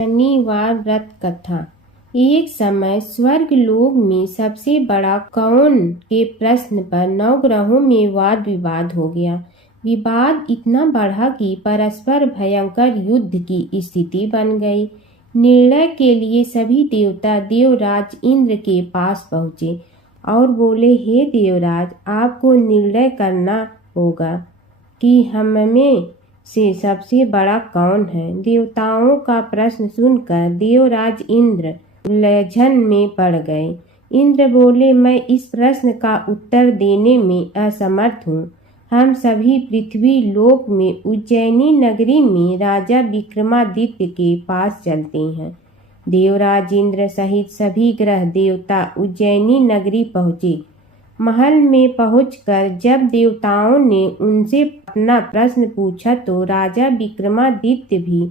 शनिवार व्रत कथा। एक समय स्वर्गलोक में सबसे बड़ा कौन के प्रश्न पर नवग्रहों में वाद विवाद हो गया। विवाद इतना बढ़ा कि परस्पर भयंकर युद्ध की स्थिति बन गई। निर्णय के लिए सभी देवता देवराज इंद्र के पास पहुँचे और बोले, हे देवराज, आपको निर्णय करना होगा कि हमें से सबसे बड़ा कौन है। देवताओं का प्रश्न सुनकर देवराज इंद्र उलझन में पड़ गए। इंद्र बोले, मैं इस प्रश्न का उत्तर देने में असमर्थ हूँ। हम सभी पृथ्वी लोक में उज्जैनी नगरी में राजा विक्रमादित्य के पास चलते हैं। देवराज इंद्र सहित सभी ग्रह देवता उज्जैनी नगरी पहुँचे। महल में पहुंचकर जब देवताओं ने उनसे अपना प्रश्न पूछा तो राजा विक्रमादित्य भी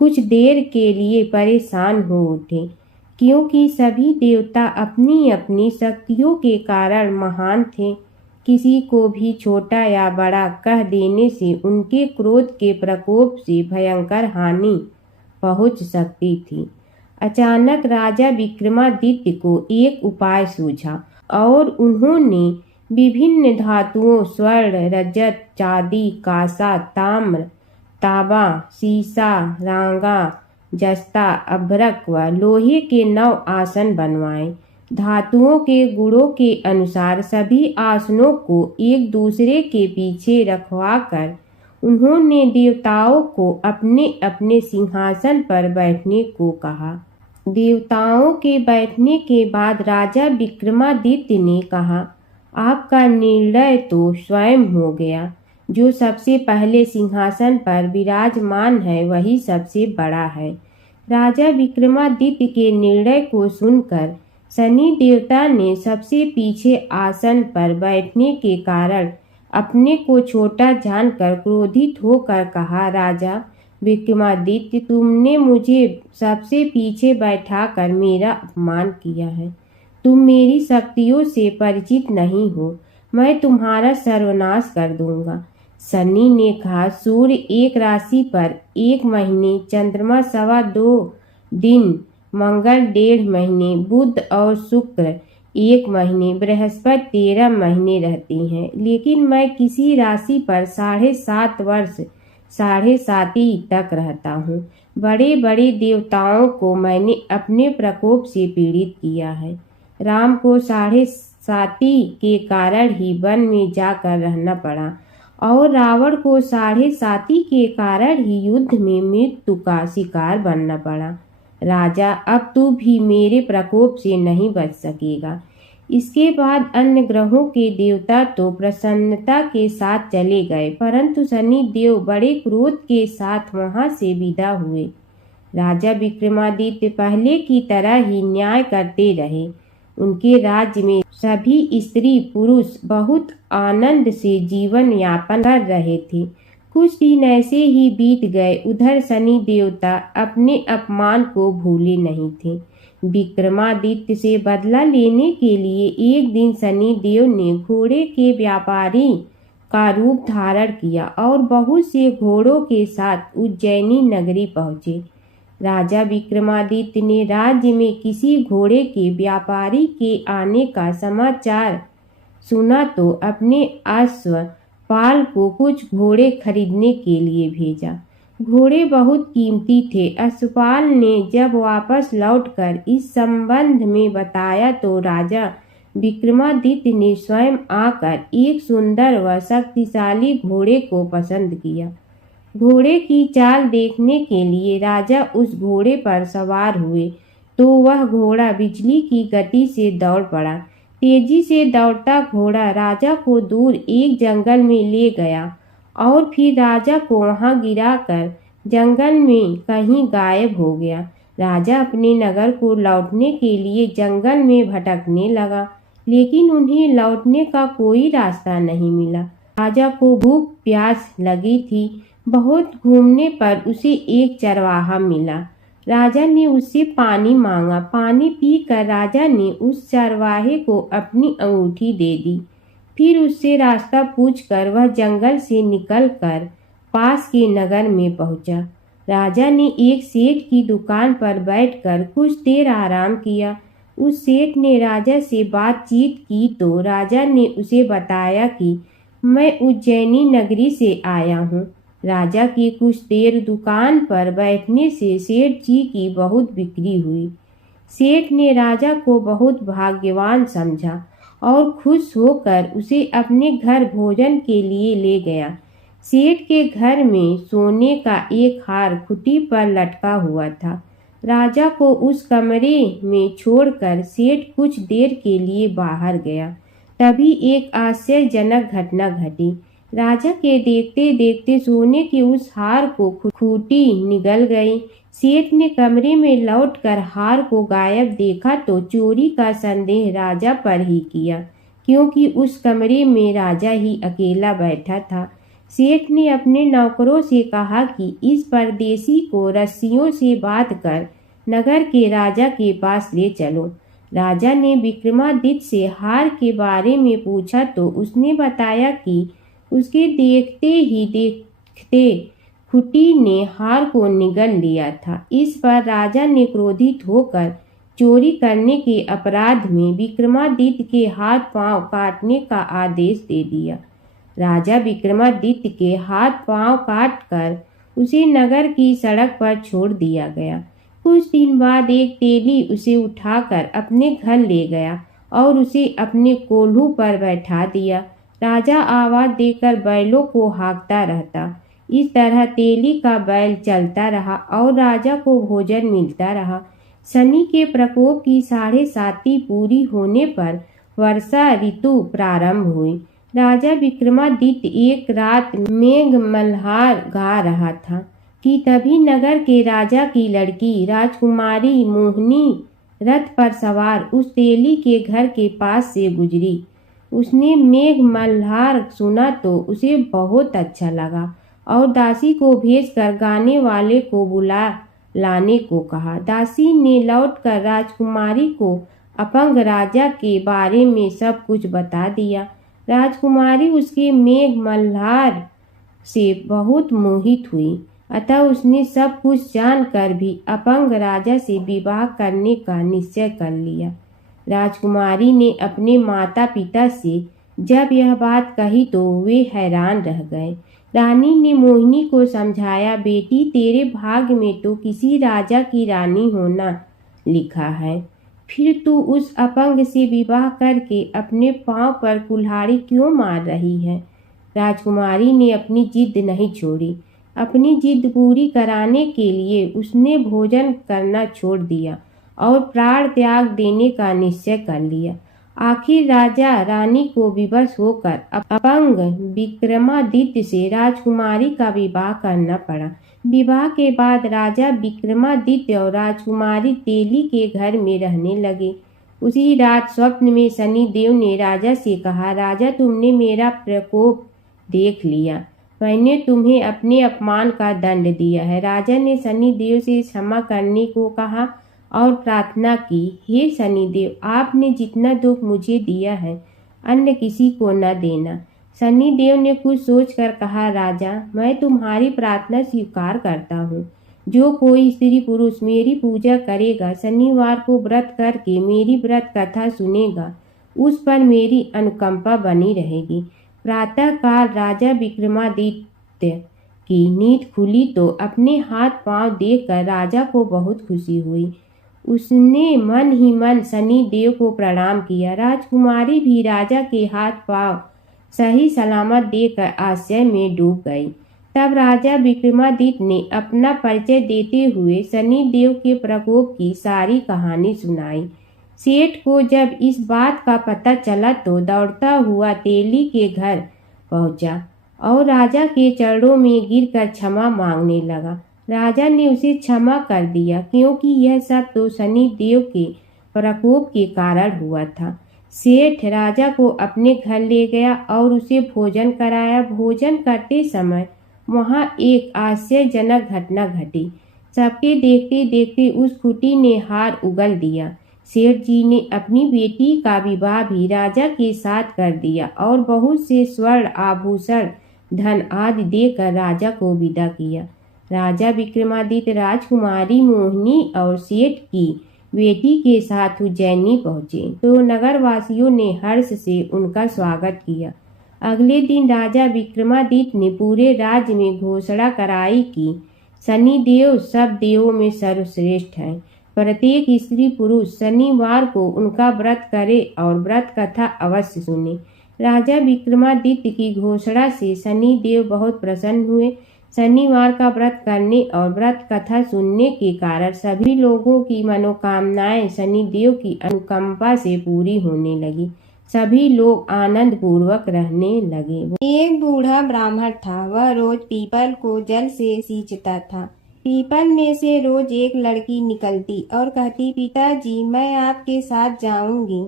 कुछ देर के लिए परेशान हो उठे, क्योंकि सभी देवता अपनी अपनी शक्तियों के कारण महान थे। किसी को भी छोटा या बड़ा कह देने से उनके क्रोध के प्रकोप से भयंकर हानि पहुंच सकती थी। अचानक राजा विक्रमादित्य को एक उपाय सूझा और उन्होंने विभिन्न धातुओं स्वर्ण, रजत, चांदी, कांसा, ताम्र, तांबा, सीसा, रांगा, जस्ता, अभ्रक व लोहे के 9 आसन बनवाए। धातुओं के गुणों के अनुसार सभी आसनों को एक दूसरे के पीछे रखवाकर उन्होंने देवताओं को अपने अपने सिंहासन पर बैठने को कहा। देवताओं के बैठने के बाद राजा विक्रमादित्य ने कहा, आपका निर्णय तो स्वयं हो गया। जो सबसे पहले सिंहासन पर विराजमान है वही सबसे बड़ा है। राजा विक्रमादित्य के निर्णय को सुनकर शनि देवता ने सबसे पीछे आसन पर बैठने के कारण अपने को छोटा जानकर क्रोधित होकर कहा, राजा विक्रमादित्य, तुमने मुझे सबसे पीछे बैठाकर मेरा अपमान किया है। तुम मेरी शक्तियों से परिचित नहीं हो। मैं तुम्हारा सर्वनाश कर दूंगा। शनि ने कहा, सूर्य एक राशि पर 1 महीने, चंद्रमा 2.25 दिन, मंगल 1.5 महीने, बुध और शुक्र 1 महीने, बृहस्पति 13 महीने रहती हैं। लेकिन मैं किसी राशि पर 7.5 वर्ष 7.5 तक रहता हूँ। बड़े बड़े देवताओं को मैंने अपने प्रकोप से पीड़ित किया है। राम को 7.5 के कारण ही वन में जाकर रहना पड़ा और रावण को 7.5 के कारण ही युद्ध में मृत्यु का शिकार बनना पड़ा। राजा, अब तू भी मेरे प्रकोप से नहीं बच सकेगा। इसके बाद अन्य ग्रहों के देवता तो प्रसन्नता के साथ चले गए, परंतु शनि देव बड़े क्रोध के साथ वहां से विदा हुए। राजा विक्रमादित्य पहले की तरह ही न्याय करते रहे। उनके राज्य में सभी स्त्री पुरुष बहुत आनंद से जीवन यापन कर रहे थे। कुछ दिन ऐसे ही बीत गए। उधर शनि देवता अपने अपमान को भूले नहीं थे। विक्रमादित्य से बदला लेने के लिए एक दिन शनि देव ने घोड़े के व्यापारी का रूप धारण किया और बहुत से घोड़ों के साथ उज्जैनी नगरी पहुंचे। राजा विक्रमादित्य ने राज्य में किसी घोड़े के व्यापारी के आने का समाचार सुना तो अपने अश्वपाल को कुछ घोड़े खरीदने के लिए भेजा। घोड़े बहुत कीमती थे। अश्वपाल ने जब वापस लौटकर इस संबंध में बताया तो राजा विक्रमादित्य ने स्वयं आकर एक सुंदर व शक्तिशाली घोड़े को पसंद किया। घोड़े की चाल देखने के लिए राजा उस घोड़े पर सवार हुए तो वह घोड़ा बिजली की गति से दौड़ पड़ा। तेजी से दौड़ता घोड़ा राजा को दूर एक जंगल में ले गया और फिर राजा को वहां गिराकर जंगल में कहीं गायब हो गया। राजा अपने नगर को लौटने के लिए जंगल में भटकने लगा, लेकिन उन्हें लौटने का कोई रास्ता नहीं मिला। राजा को भूख प्यास लगी थी। बहुत घूमने पर उसे एक चरवाहा मिला। राजा ने उससे पानी मांगा। पानी पीकर राजा ने उस चरवाहे को अपनी अंगूठी दे दी। फिर उससे रास्ता पूछकर वह जंगल से निकलकर पास के नगर में पहुंचा। राजा ने एक सेठ की दुकान पर बैठकर कुछ देर आराम किया। उस सेठ ने राजा से बातचीत की तो राजा ने उसे बताया कि मैं उज्जैनी नगरी से आया हूँ। राजा की कुछ देर दुकान पर बैठने से सेठ जी की बहुत बिक्री हुई। सेठ ने राजा को बहुत भाग्यवान समझा और खुश होकर उसे अपने घर भोजन के लिए ले गया। सेठ के घर में सोने का एक हार खुटी पर लटका हुआ था। राजा को उस कमरे में छोड़कर सेठ कुछ देर के लिए बाहर गया। तभी एक आश्चर्यजनक घटना घटी। राजा के देखते देखते सोने के उस हार को खूंटी निगल गई। सेठ ने कमरे में लौटकर हार को गायब देखा तो चोरी का संदेह राजा पर ही किया, क्योंकि उस कमरे में राजा ही अकेला बैठा था। सेठ ने अपने नौकरों से कहा कि इस परदेसी को रस्सियों से बांधकर नगर के राजा के पास ले चलो। राजा ने विक्रमादित्य से हार के बारे में पूछा तो उसने बताया कि उसके देखते खुटी ने हार को निगल लिया था। इस पर राजा ने क्रोधित होकर चोरी करने के अपराध में विक्रमादित्य के हाथ पांव काटने का आदेश दे दिया। राजा विक्रमादित्य के हाथ पांव काटकर उसे नगर की सड़क पर छोड़ दिया गया। कुछ दिन बाद एक तेली उसे उठाकर अपने घर ले गया और उसे अपने कोल्हू पर बैठा दिया। राजा आवाज देकर बैलों को हाँकता रहता। इस तरह तेली का बैल चलता रहा और राजा को भोजन मिलता रहा। शनि के प्रकोप की 7.5 पूरी होने पर वर्षा ऋतु प्रारंभ हुई। राजा विक्रमादित्य एक रात मेघ मल्हार गा रहा था कि तभी नगर के राजा की लड़की राजकुमारी मोहिनी रथ पर सवार उस तेली के घर के पास से गुजरी। उसने मेघ मल्हार सुना तो उसे बहुत अच्छा लगा और दासी को भेजकर गाने वाले को बुला लाने को कहा। दासी ने लौटकर राजकुमारी को अपंग राजा के बारे में सब कुछ बता दिया। राजकुमारी उसके मेघ मल्हार से बहुत मोहित हुई, अतः उसने सब कुछ जानकर भी अपंग राजा से विवाह करने का निश्चय कर लिया। राजकुमारी ने अपने माता पिता से जब यह बात कही तो वे हैरान रह गए। रानी ने मोहिनी को समझाया, बेटी तेरे भाग्य में तो किसी राजा की रानी होना लिखा है, फिर तू उस अपंग से विवाह करके अपने पांव पर कुल्हाड़ी क्यों मार रही है। राजकुमारी ने अपनी जिद नहीं छोड़ी। अपनी जिद पूरी कराने के लिए उसने भोजन करना छोड़ दिया और प्राण त्याग देने का निश्चय कर लिया। आखिर राजा रानी को विवश होकर अपंग विक्रमादित्य से राजकुमारी का विवाह करना पड़ा। विवाह के बाद राजा विक्रमादित्य और राजकुमारी तेली के घर में रहने लगे। उसी रात स्वप्न में शनिदेव ने राजा से कहा, राजा तुमने मेरा प्रकोप देख लिया, मैंने तुम्हें अपने अपमान का दंड दिया है। राजा ने शनिदेव से क्षमा करने को कहा और प्रार्थना की, हे शनिदेव आपने जितना दुख मुझे दिया है अन्य किसी को न देना। शनिदेव ने कुछ सोचकर कहा, राजा मैं तुम्हारी प्रार्थना स्वीकार करता हूँ। जो कोई स्त्री पुरुष मेरी पूजा करेगा, शनिवार को व्रत करके मेरी व्रत कथा सुनेगा, उस पर मेरी अनुकंपा बनी रहेगी। प्रातःकाल राजा विक्रमादित्य की नींद खुली तो अपने हाथ पांव देखकर राजा को बहुत खुशी हुई। उसने मन ही मन शनिदेव को प्रणाम किया। राजकुमारी भी राजा के हाथ पांव सही सलामत देखकर आश्चर्य में डूब गई। तब राजा विक्रमादित्य ने अपना परिचय देते हुए शनिदेव के प्रकोप की सारी कहानी सुनाई। सेठ को जब इस बात का पता चला तो दौड़ता हुआ तेली के घर पहुंचा और राजा के चरणों में गिरकर क्षमा मांगने लगा। राजा ने उसे क्षमा कर दिया, क्योंकि यह सब तो शनिदेव के प्रकोप के कारण हुआ था। सेठ राजा को अपने घर ले गया और उसे भोजन कराया। भोजन करते समय वहां एक आश्चर्यजनक घटना घटी। सबके देखते देखते उस खुटी ने हार उगल दिया। सेठ जी ने अपनी बेटी का विवाह भी राजा के साथ कर दिया और बहुत से स्वर्ण आभूषण धन आदि देकर राजा को विदा किया। राजा विक्रमादित्य राजकुमारी मोहिनी और सेठ की बेटी के साथ उज्जैनी पहुंचे तो नगरवासियों ने हर्ष से उनका स्वागत किया। अगले दिन राजा विक्रमादित्य ने पूरे राज्य में घोषणा कराई कि शनिदेव सब देवों में सर्वश्रेष्ठ हैं। प्रत्येक स्त्री पुरुष शनिवार को उनका व्रत करे और व्रत कथा अवश्य सुने। राजा विक्रमादित्य की घोषणा से शनिदेव बहुत प्रसन्न हुए। शनिवार का व्रत करने और व्रत कथा सुनने के कारण सभी लोगों की मनोकामनाएं शनिदेव की अनुकंपा से पूरी होने लगी। सभी लोग आनंद पूर्वक रहने लगे। एक बूढ़ा ब्राह्मण था। वह रोज पीपल को जल से सींचता था। पीपल में से रोज एक लड़की निकलती और कहती, पिताजी मैं आपके साथ जाऊंगी।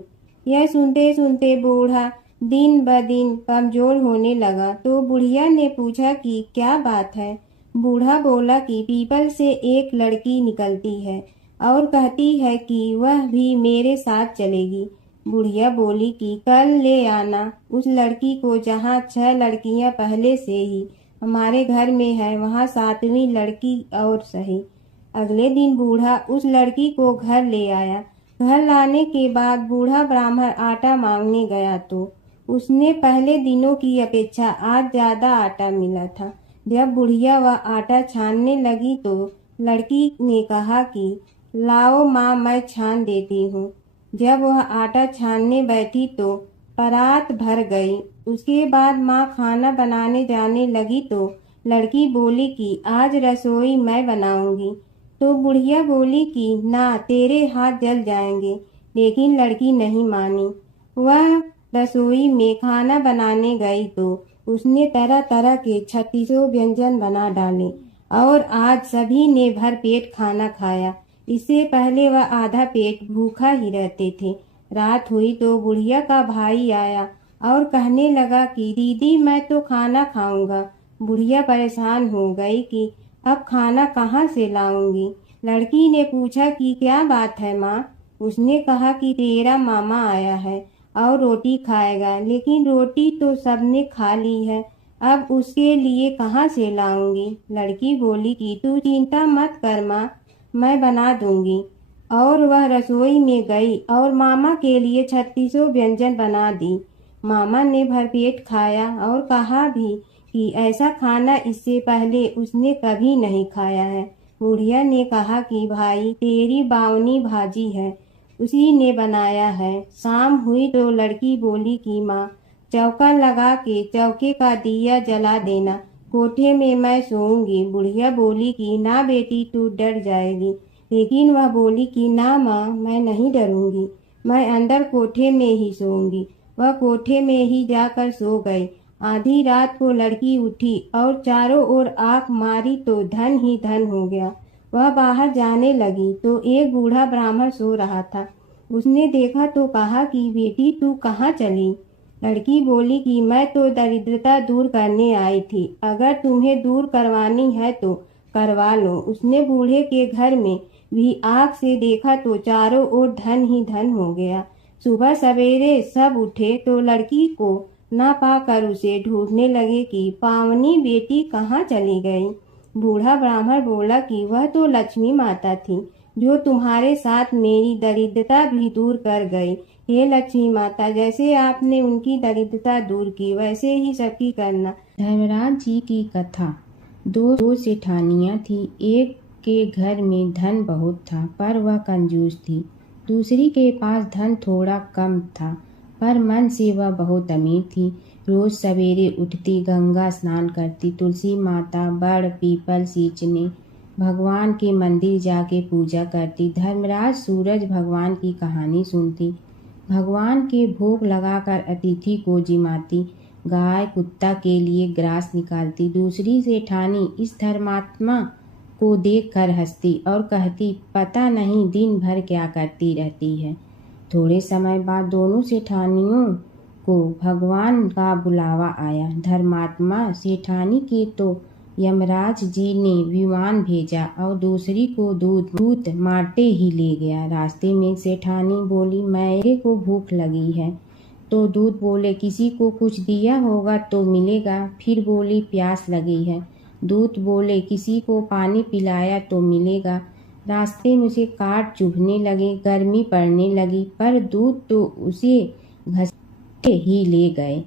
यह सुनते सुनते बूढ़ा दिन ब दिन कमजोर होने लगा। तो बुढ़िया ने पूछा कि क्या बात है। बूढ़ा बोला कि पीपल से एक लड़की निकलती है और कहती है कि वह भी मेरे साथ चलेगी। बुढ़िया बोली कि कल ले आना उस लड़की को, जहाँ 6 लड़कियां पहले से ही हमारे घर में है, वहाँ 7वीं लड़की और सही। अगले दिन बूढ़ा उस लड़की को घर ले आया। घर लाने के बाद बूढ़ा ब्राह्मण आटा मांगने गया तो उसने पहले दिनों की अपेक्षा आज ज्यादा आटा मिला था। जब बुढ़िया वह आटा छानने लगी तो लड़की ने कहा कि लाओ माँ, मैं छान देती हूँ। जब वह आटा छानने बैठी तो परात भर गई। उसके बाद माँ खाना बनाने जाने लगी तो लड़की बोली कि आज रसोई मैं बनाऊंगी। तो बुढ़िया बोली कि ना, तेरे हाथ जल जाएंगे। लेकिन लड़की नहीं मानी। वह रसोई में खाना बनाने गई तो उसने तरह तरह के 36 व्यंजन बना डाले और आज सभी ने भर पेट खाना खाया। इससे पहले वह आधा पेट भूखा ही रहते थे। रात हुई तो बुढ़िया का भाई आया और कहने लगा कि दीदी मैं तो खाना खाऊंगा। बुढ़िया परेशान हो गई कि अब खाना कहाँ से लाऊंगी। लड़की ने पूछा कि क्या बात है माँ। उसने कहा कि तेरा मामा आया है और रोटी खाएगा, लेकिन रोटी तो सबने खा ली है, अब उसके लिए कहाँ से लाऊंगी। लड़की बोली कि तू चिंता मत कर माँ, मैं बना दूंगी। और वह रसोई में गई और मामा के लिए 36 व्यंजन बना दी। मामा ने भरपेट खाया और कहा भी कि ऐसा खाना इससे पहले उसने कभी नहीं खाया है। बुढ़िया ने कहा कि भाई तेरी बावनी भाजी है, उसी ने बनाया है। शाम हुई तो लड़की बोली कि माँ चौका लगा के चौके का दिया जला देना, कोठे में मैं सोऊंगी। बुढ़िया बोली कि ना बेटी तू डर जाएगी। लेकिन वह बोली कि ना माँ, मैं नहीं डरूंगी, मैं अंदर कोठे में ही सोऊंगी। वह कोठे में ही जाकर सो गई। आधी रात को लड़की उठी और चारों ओर आंख मारी तो धन ही धन हो गया। वह बाहर जाने लगी तो एक बूढ़ा ब्राह्मण सो रहा था। उसने देखा तो कहा कि बेटी तू कहाँ चली। लड़की बोली कि मैं तो दरिद्रता दूर करने आई थी, अगर तुम्हें दूर करवानी है तो करवा लो। उसने बूढ़े के घर में भी आँख से देखा तो चारों ओर धन ही धन हो गया। सुबह सवेरे सब उठे तो लड़की को ना पाकर उसे ढूंढने लगे कि पावनी बेटी कहाँ चली गई। बूढ़ा ब्राह्मण बोला कि वह तो लक्ष्मी माता थी, जो तुम्हारे साथ मेरी दरिद्रता भी दूर कर गई। हे लक्ष्मी माता, जैसे आपने उनकी दरिद्रता दूर की वैसे ही सबकी करना। धर्मराज जी की कथा। दो सेठानियां थी। एक के घर में धन बहुत था पर वह कंजूस थी। दूसरी के पास धन थोड़ा कम था पर मन से वह बहुत अमीर थी। रोज सवेरे उठती, गंगा स्नान करती, तुलसी माता, बड़, पीपल सींचने, भगवान के मंदिर जाके पूजा करती। धर्मराज सूरज भगवान की कहानी सुनती, भगवान के भोग लगाकर अतिथि को जिमाती, गाय कुत्ता के लिए ग्रास निकालती। दूसरी सेठानी इस धर्मात्मा को देखकर हंसती और कहती, पता नहीं दिन भर क्या करती रहती है। थोड़े समय बाद दोनों सेठानियों को भगवान का बुलावा आया। धर्मात्मा सेठानी के तो यमराज जी ने विमान भेजा और दूसरी को दूत मारते ही ले गया। रास्ते में सेठानी बोली, मेरे को भूख लगी है। तो दूत बोले, किसी को कुछ दिया होगा तो मिलेगा। फिर बोली, प्यास लगी है। दूत बोले, किसी को पानी पिलाया तो मिलेगा। रास्ते में उसे काट चुभने लगे, गर्मी पड़ने लगी, पर दूत तो उसे घसीटे ही ले गए।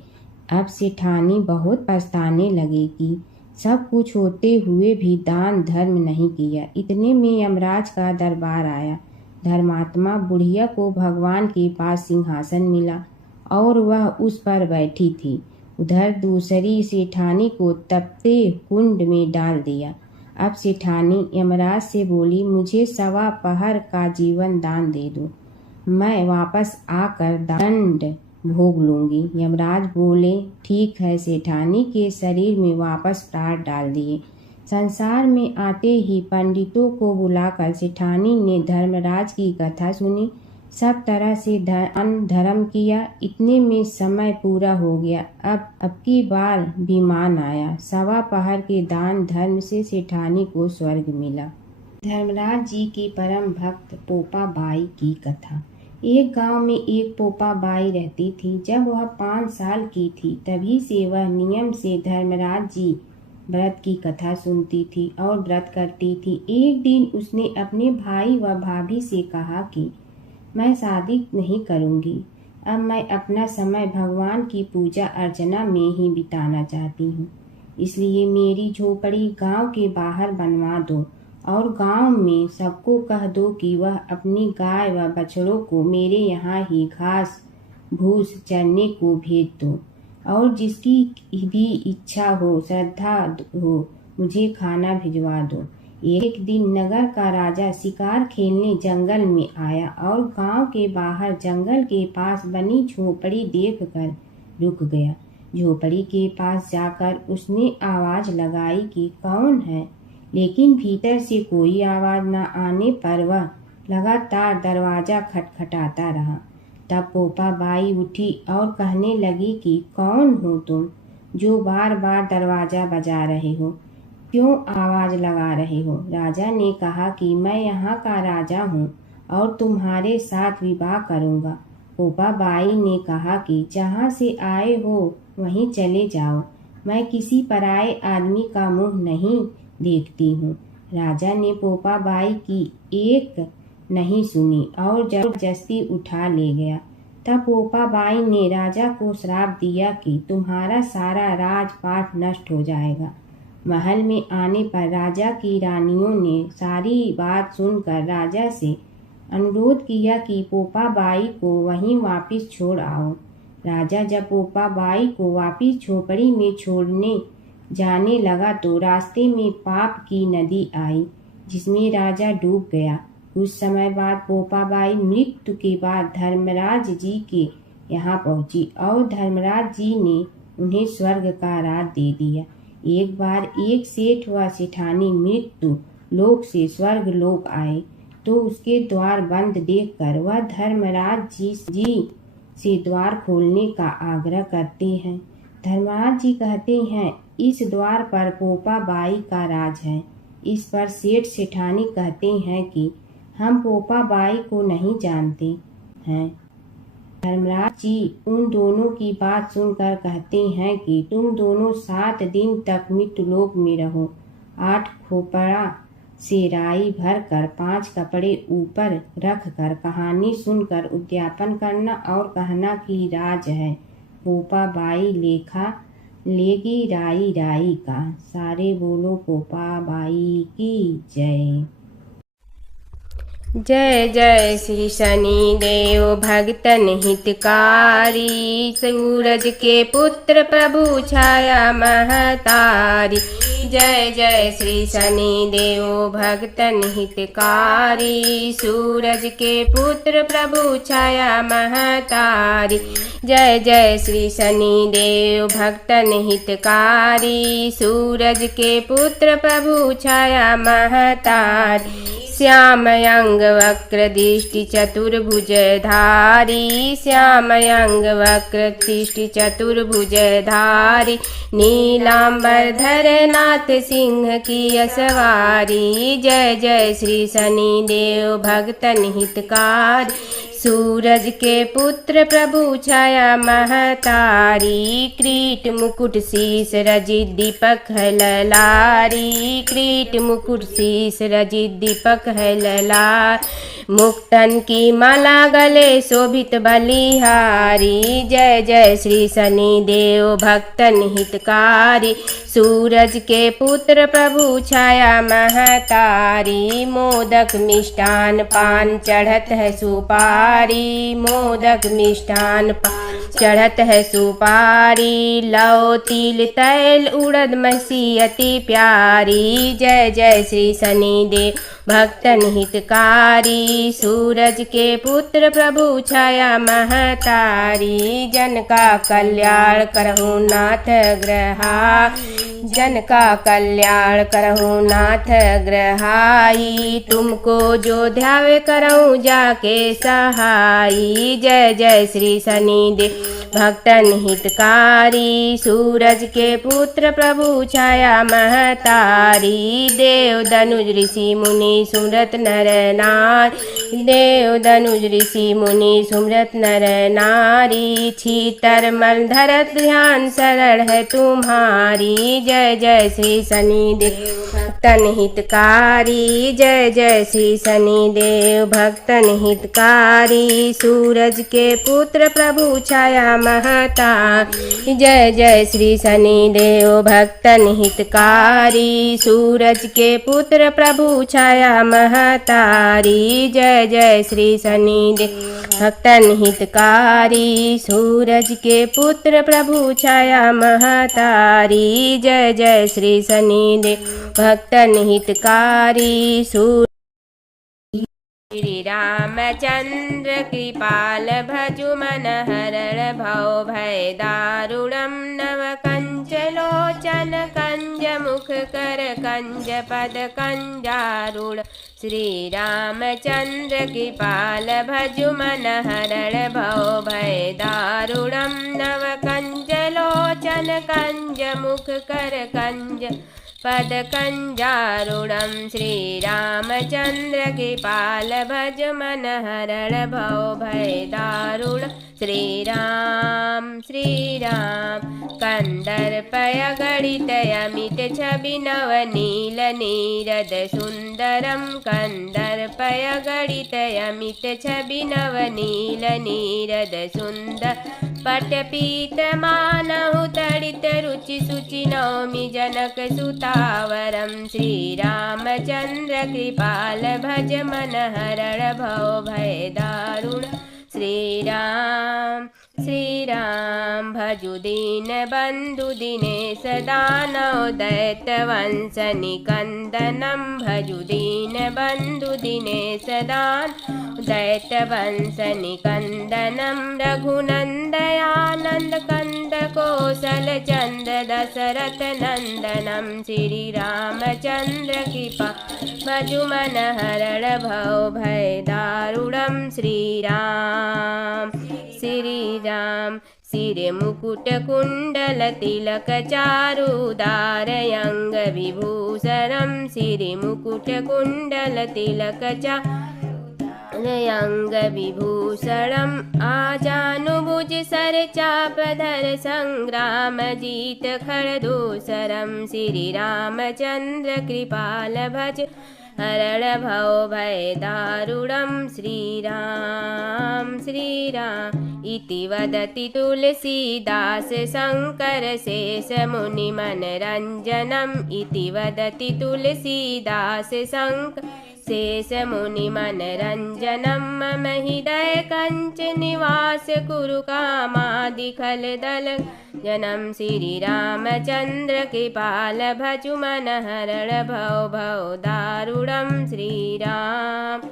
अब सेठानी बहुत पछताने लगी कि सब कुछ होते हुए भी दान धर्म नहीं किया। इतने में यमराज का दरबार आया। धर्मात्मा बुढ़िया को भगवान के पास सिंहासन मिला और वह उस पर बैठी थी। उधर दूसरी सेठानी को तपते कुंड में डाल दिया। अब सेठानी यमराज से बोली, मुझे 1.25 पहर का जीवन दान दे दो, मैं वापस आकर दंड भोग लूंगी। यमराज बोले, ठीक है। सेठानी के शरीर में वापस प्राण डाल दिए। संसार में आते ही पंडितों को बुलाकर सेठानी ने धर्मराज की कथा सुनी, सब तरह से दान धर्म किया। इतने में समय पूरा हो गया। अब की बार विमान आया। 1.25 पहर के दान धर्म से सेठानी को स्वर्ग मिला। धर्मराज जी की परम भक्त पोपा बाई की कथा। एक गांव में एक पोपा बाई रहती थी। जब वह 5 साल की थी तभी से वह नियम से धर्मराज जी व्रत की कथा सुनती थी और व्रत करती थी। एक दिन उसने अपने भाई व भाभी से कहा कि मैं शादी नहीं करूंगी, अब मैं अपना समय भगवान की पूजा अर्चना में ही बिताना चाहती हूँ। इसलिए मेरी झोपड़ी गांव के बाहर बनवा दो और गांव में सबको कह दो कि वह अपनी गाय व बछड़ों को मेरे यहाँ ही घास भूस चरने को भेज दो और जिसकी भी इच्छा हो, श्रद्धा हो, मुझे खाना भिजवा दो। एक दिन नगर का राजा शिकार खेलने जंगल में आया और गांव के बाहर जंगल के पास बनी झोपड़ी देखकर रुक गया। झोपड़ी के पास जाकर उसने आवाज लगाई कि कौन है, लेकिन भीतर से कोई आवाज न आने पर वह लगातार दरवाजा खटखटाता रहा। तब पोपा बाई उठी और कहने लगी कि कौन हो तुम जो बार बार दरवाजा बजा रहे हो, क्यों आवाज लगा रहे हो? राजा ने कहा कि मैं यहाँ का राजा हूँ और तुम्हारे साथ विवाह करूँगा। पोपा बाई ने कहा कि जहाँ से आए हो वहीं चले जाओ, मैं किसी पराये आदमी का मुंह नहीं देखती हूँ। राजा ने पोपा बाई की एक नहीं सुनी और जबरदस्ती उठा ले गया। तब पोपा बाई ने राजा को श्राप दिया कि तुम्हारा सारा राजपाट नष्ट हो जाएगा। महल में आने पर राजा की रानियों ने सारी बात सुनकर राजा से अनुरोध किया कि पोपा बाई को वहीं वापस छोड़ आओ। राजा जब पोपा बाई को वापस झोपड़ी में छोड़ने जाने लगा तो रास्ते में पाप की नदी आई जिसमें राजा डूब गया। कुछ समय बाद पोपा बाई मृत्यु के बाद धर्मराज जी के यहाँ पहुंची और धर्मराज जी ने उन्हें स्वर्ग का राज दे दिया। एक बार एक सेठ व सेठानी मृत्यु लोक से स्वर्ग लोक आए तो उसके द्वार बंद देखकर वह धर्मराज जी से द्वार खोलने का आग्रह करते हैं। धर्मराज जी कहते हैं, इस द्वार पर पोपा बाई का राज है। इस पर सेठ सेठानी कहते हैं कि हम पोपा बाई को नहीं जानते हैं। धर्मराज जी उन दोनों की बात सुनकर कहते हैं कि तुम दोनों 7 दिन तक मृत्युलोक में रहो। 8 खोपड़ा से राई भरकर 5 कपड़े ऊपर रखकर कहानी सुनकर उद्यापन करना और कहना कि राज है। पोपा बाई लेखा लेगी राई राई का। सारे बोलो पोपा बाई की जय। जय जय श्री शनि देव भक्तन हितकारी, सूरज के पुत्र प्रभु छाया महतारी। जय जय श्री शनि देव भक्तन हितकारी, सूरज के पुत्र प्रभु छाया महतारी। जय जय श्री शनि देव भक्तन हितकारी, सूरज के पुत्र प्रभु छाया महतारी। श्यामयंग वक्र दृष्टि चतुर्भुज धारी, श्यामयंग वक्र दृष्टि चतुर्भुज धारी। नीलांबर धर नाथ सिंह की असवारी। जय जय श्री शनि देव भक्तन हितकारी, सूरज के पुत्र प्रभु छाया महतारी क्रीट मुकुट शीस रजित दीपक है ललारी क्रीट मुकुट शीस रजित दीपक है ललार मुक्तन की माला गले शोभित बलिहारी जय जय श्री शनिदेव भक्तन हितकारी सूरज के पुत्र प्रभु छाया महतारी मोदक मिष्ठान पान चढ़त है सुपारी मोदक मिष्ठान पान चढ़त है सुपारी लौ तिल तैल उड़द मसी अति प्यारी जय जय श्री शनिदेव भक्तन हितकारी सूरज के पुत्र प्रभु छाया महतारी जन का कल्याण करहु नाथ ग्रहा जन का कल्याण करहु नाथ ग्रहाई तुमको जो ध्यावे करहु जाके सहाई जय जय श्री शनिदेव भक्तन हितकारी सूरज के पुत्र प्रभु छाया महतारी देव धनुज ऋषि मुनि सुमरत नर नारी देव धनुज ऋषि मुनि सुमरत नर नारी छीतर मल धरत ध्यान शरण है तुम्हारी जय जय श्री शनिदेव भक्तन हितकारी जय जय श्री शनिदेव भक्तन हितकारी सूरज के पुत्र प्रभु छाया महतारी जय जय श्री शनिदेव भक्तन हितकारी सूरज के पुत्र प्रभु छाया महतारी जय जय श्री शनिदेव भक्तन हितकारी सूरज के पुत्र प्रभु छाया महतारी जय जय श्री शनिदेव भक्तन हितकारी श्री रामचंद्र कृपाल भजु मन हरण भव भय दारुणम नव कंचलोचन कंज मुख कर कंज पद कंजारूढ़ श्री रामचंद्र कृपाल भजु मन हरण भव भय दारुणम नव कंचलोचन कंज मुख कर कंज पद कंजारूढ़ श्री रामचंद्र कृपाल भज मन हरण भव भय दारुण श्री राम कंदर्पय गणित अमित छवि नव नील नीरद सुंदरम कंदर्पय गणित अमित छवि नव नील नीरद सुंदर पट पीत मानहु तड़ित रुचि सुचि नौमि जनक सुतावरम श्री रामचंद्र कृपाल भज मन हरण भव भय दारुण श्री राम भजु दीन बंधु दिनेश दानव दैत वंश निकंदनम भजु दीन बंधु दिनेश दान दैत वंश निकंदनम रघुनंदयानंद कंद कौशल चंद्र दशरथ नंदनम श्री रामचंद्र कृपा भजु मन हरण भव भय दारुणम श्री राम सिर मुकुट कुंडल तिलक चारुदार अंग विभूषणम सिर मुकुट कुंडल तिलक अंग विभूषणम आजानुभुज सर चाप धर संग्राम जीत खरदूसरम श्री रामचंद्र कृपाल भज हरण भव भय दारुणम श्री राम इति वदति तुलसीदास शंकर शेष मुनि मनरंजनम इति वदति तुलसीदास शंकर शेष मुनि मनरंजनम मम हृदय कंच निवास कुरु कामादि खल दल जनम श्री रामचंद्र कृपाल भजु मन हरण भव भव दारुणम श्री राम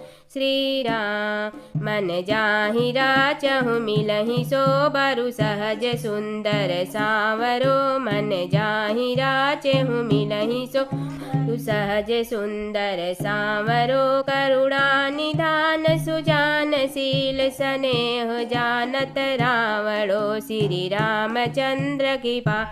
मन जाहि राचहु मिलहि सोबरु सहज सुंदर सांवरो मन जाहि राचहु मिलहि सो सहज सुंदर सांवरो करुणा निधान सुजानशील स्नेह जानत रावणो श्री रामचंद्र कृपा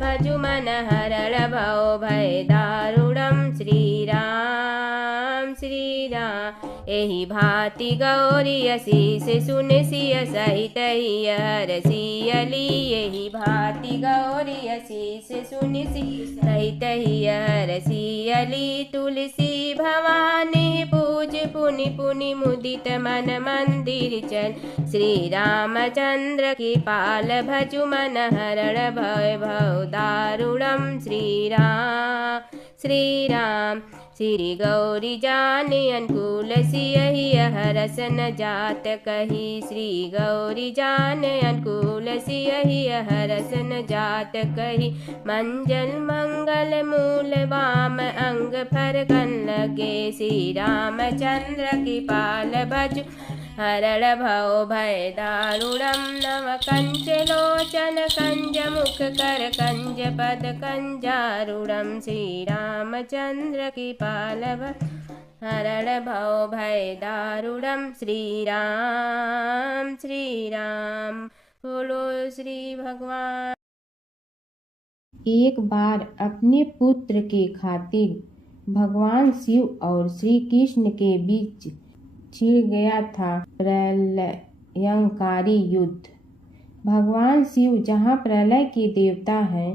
भजु मन हरण भव भय दारुणम श्री राम श्री राम। एहि भांति गौरी असीस सुन सिय सहित हिय हरसियली। एहि भांति गौरी असीस सुन सिय सहित हिय हरसियली। तुलसी भवानी पूज पुनि पुनि मुदित मन मंदिर चल। श्री रामचंद्र की पाल भजु मन हरण भय भव दारुणम। श्री राम श्री राम। श्री गौरी जाने अनुकूल सियहि हरस न जात कही। श्री गौरी जाने अनुकूल सियहि हरस न जात कही। मंजल मंगल मूल वाम अंग फरकन लगे। श्री रामचंद्र की पाल भजु हरण भव भय दारुणम। नव कंच लोचन कंज मुख कर कंज पद कंजारुणम। श्री रामचंद्र की पाल हरण भव भय दारुणम। श्री राम बोलो श्री भगवान। एक बार अपने पुत्र के खातिर भगवान शिव और श्री कृष्ण के बीच छिड़ गया था प्रलयंकारी युद्ध। भगवान शिव जहाँ प्रलय के देवता हैं,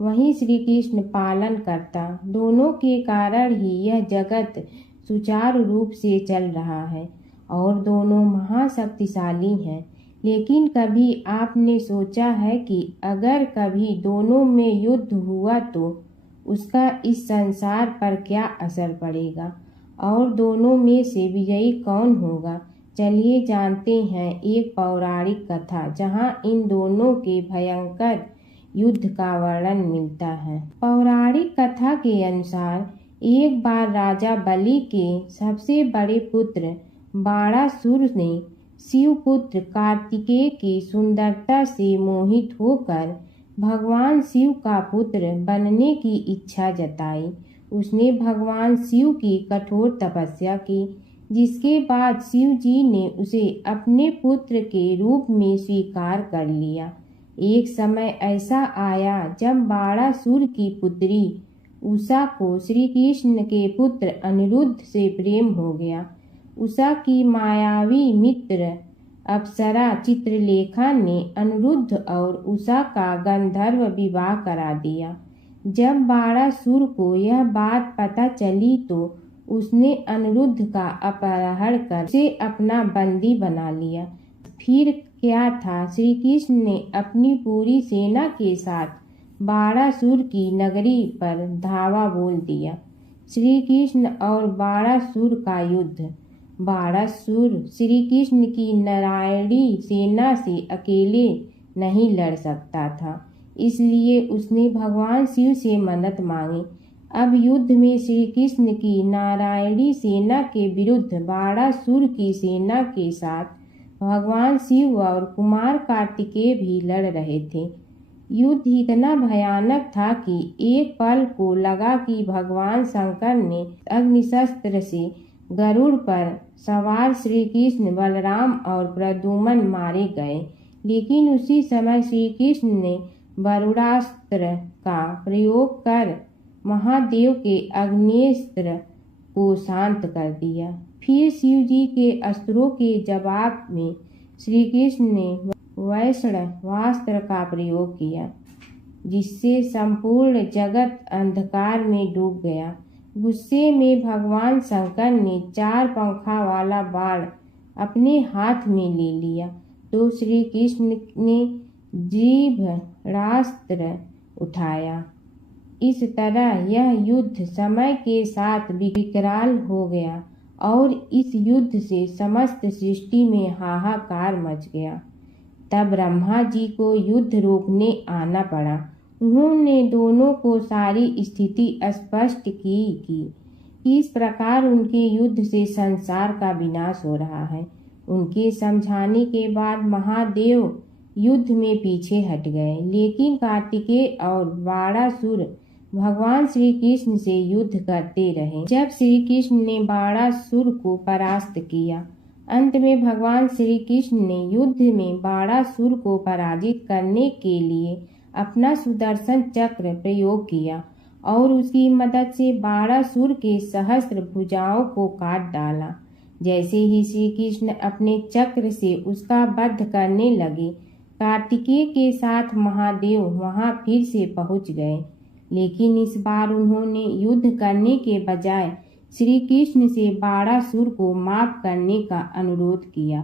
वहीं श्री कृष्ण पालन करता। दोनों के कारण ही यह जगत सुचारू रूप से चल रहा है और दोनों महाशक्तिशाली हैं। लेकिन कभी आपने सोचा है कि अगर कभी दोनों में युद्ध हुआ तो उसका इस संसार पर क्या असर पड़ेगा और दोनों में से विजयी कौन होगा? चलिए जानते हैं एक पौराणिक कथा जहां इन दोनों के भयंकर युद्ध का वर्णन मिलता है। पौराणिक कथा के अनुसार एक बार राजा बलि के सबसे बड़े पुत्र बाणासुर ने शिवपुत्र कार्तिकेय की सुंदरता से मोहित होकर भगवान शिव का पुत्र बनने की इच्छा जताई। उसने भगवान शिव की कठोर तपस्या की, जिसके बाद शिव जी ने उसे अपने पुत्र के रूप में स्वीकार कर लिया। एक समय ऐसा आया जब बाणासुर की पुत्री उषा को श्री कृष्ण के पुत्र अनिरुद्ध से प्रेम हो गया। उषा की मायावी मित्र अप्सरा चित्रलेखा ने अनिरुद्ध और उषा का गंधर्व विवाह करा दिया। जब बाणासुर को यह बात पता चली तो उसने अनिरुद्ध का अपहरण कर उसे अपना बंदी बना लिया। फिर क्या था, श्री कृष्ण ने अपनी पूरी सेना के साथ बाणासुर की नगरी पर धावा बोल दिया। श्री कृष्ण और बाणासुर का युद्ध। बाणासुर श्री कृष्ण की नारायणी सेना से अकेले नहीं लड़ सकता था, इसलिए उसने भगवान शिव से मदद मांगी। अब युद्ध में श्री कृष्ण की नारायणी सेना के विरुद्ध बाणासुर की सेना के साथ भगवान शिव और कुमार कार्तिकेय भी लड़ रहे थे। युद्ध इतना भयानक था कि एक पल को लगा कि भगवान शंकर ने अग्निशस्त्र से गरुड़ पर सवार श्री कृष्ण, बलराम और प्रद्युम्न मारे गए। लेकिन उसी समय श्री कृष्ण ने वरुणास्त्र का प्रयोग कर महादेव के अग्नेस्त्र को शांत कर दिया। फिर शिव जी के अस्त्रों के जवाब में श्री कृष्ण ने वैष्णवास्त्र का प्रयोग किया, जिससे संपूर्ण जगत अंधकार में डूब गया। गुस्से में भगवान शंकर ने 4 पंखा वाला बाण अपने हाथ में ले लिया तो श्री कृष्ण ने जीभरास्त्र उठाया। इस तरह यह युद्ध समय के साथ विकराल हो गया और इस युद्ध से समस्त सृष्टि में हाहाकार मच गया। तब ब्रह्मा जी को युद्ध रोकने आना पड़ा। उन्होंने दोनों को सारी स्थिति स्पष्ट की कि किस प्रकार उनके युद्ध से संसार का विनाश हो रहा है। उनके समझाने के बाद महादेव युद्ध में पीछे हट गए, लेकिन कार्तिकेय और बाणासुर भगवान श्री कृष्ण से युद्ध करते रहे। जब श्री कृष्ण ने बाणासुर को परास्त किया, अंत में भगवान श्री कृष्ण ने युद्ध में बाणासुर को पराजित करने के लिए अपना सुदर्शन चक्र प्रयोग किया और उसकी मदद से 12 सुर के सहस्त्र भुजाओं को काट डाला। जैसे ही श्री कृष्ण अपने चक्र से उसका वध करने लगे, कार्तिकेय के साथ महादेव वहां फिर से पहुंच गए। लेकिन इस बार उन्होंने युद्ध करने के बजाय श्री कृष्ण से 12 सुर को माफ करने का अनुरोध किया।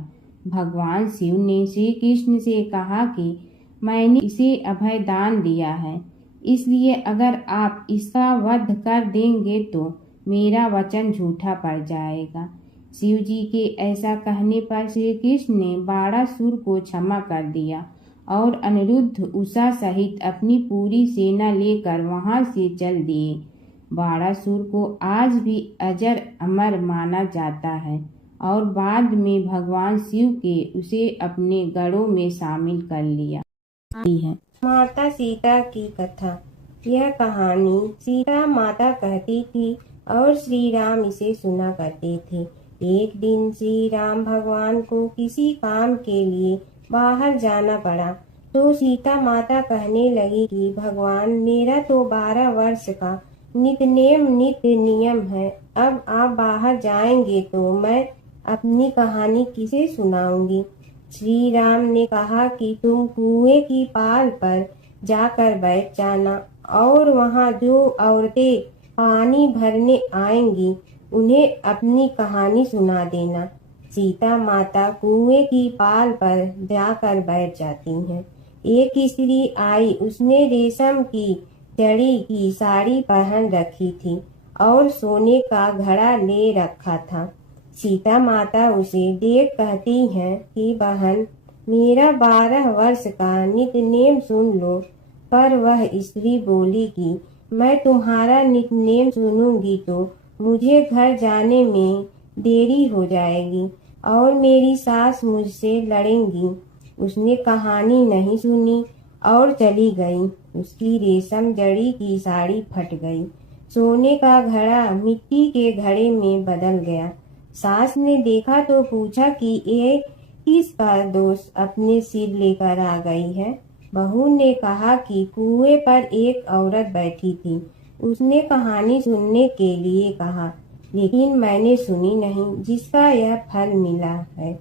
भगवान शिव ने श्री कृष्ण से कहा कि मैंने इसे अभय दान दिया है, इसलिए अगर आप इसका वध कर देंगे तो मेरा वचन झूठा पड़ जाएगा। शिव जी के ऐसा कहने पर श्री कृष्ण ने 12 सुर को क्षमा कर दिया और अनिरुद्ध उषा सहित अपनी पूरी सेना लेकर वहां से चल दिए। 12 सुर को आज भी अजर अमर माना जाता है और बाद में भगवान शिव के उसे अपने गढ़ों में शामिल कर लिया है। माता सीता की कथा। यह कहानी सीता माता कहती थी और श्री राम इसे सुना करते थे। एक दिन श्री राम भगवान को किसी काम के लिए बाहर जाना पड़ा तो सीता माता कहने लगी कि भगवान, मेरा तो 12 वर्ष का नित्य नियम है। अब आप बाहर जाएंगे तो मैं अपनी कहानी किसे सुनाऊंगी। श्री राम ने कहा कि तुम कुएं की पाल पर जाकर बैठ जाना और वहां जो औरतें पानी भरने आएंगी उन्हें अपनी कहानी सुना देना। सीता माता कुएं की पाल पर जाकर बैठ जाती हैं। एक स्त्री आई, उसने रेशम की जड़ी की साड़ी पहन रखी थी और सोने का घड़ा ले रखा था। सीता माता उसे देख कहती हैं कि बहन, मेरा 12 वर्ष का नित्य सुन लो। पर वह स्त्री बोली कि मैं तुम्हारा नित्य सुनूंगी तो मुझे घर जाने में देरी हो जाएगी और मेरी सास मुझसे लड़ेंगी। उसने कहानी नहीं सुनी और चली गई। उसकी रेशम जड़ी की साड़ी फट गई, सोने का घड़ा मिट्टी के घड़े में बदल गया। सास ने देखा तो पूछा कि ये किसका दोष अपने सिर लेकर आ गई है। बहू ने कहा कि कुएं पर एक औरत बैठी थी, उसने कहानी सुनने के लिए कहा, लेकिन मैंने सुनी नहीं, जिसका यह फल मिला है।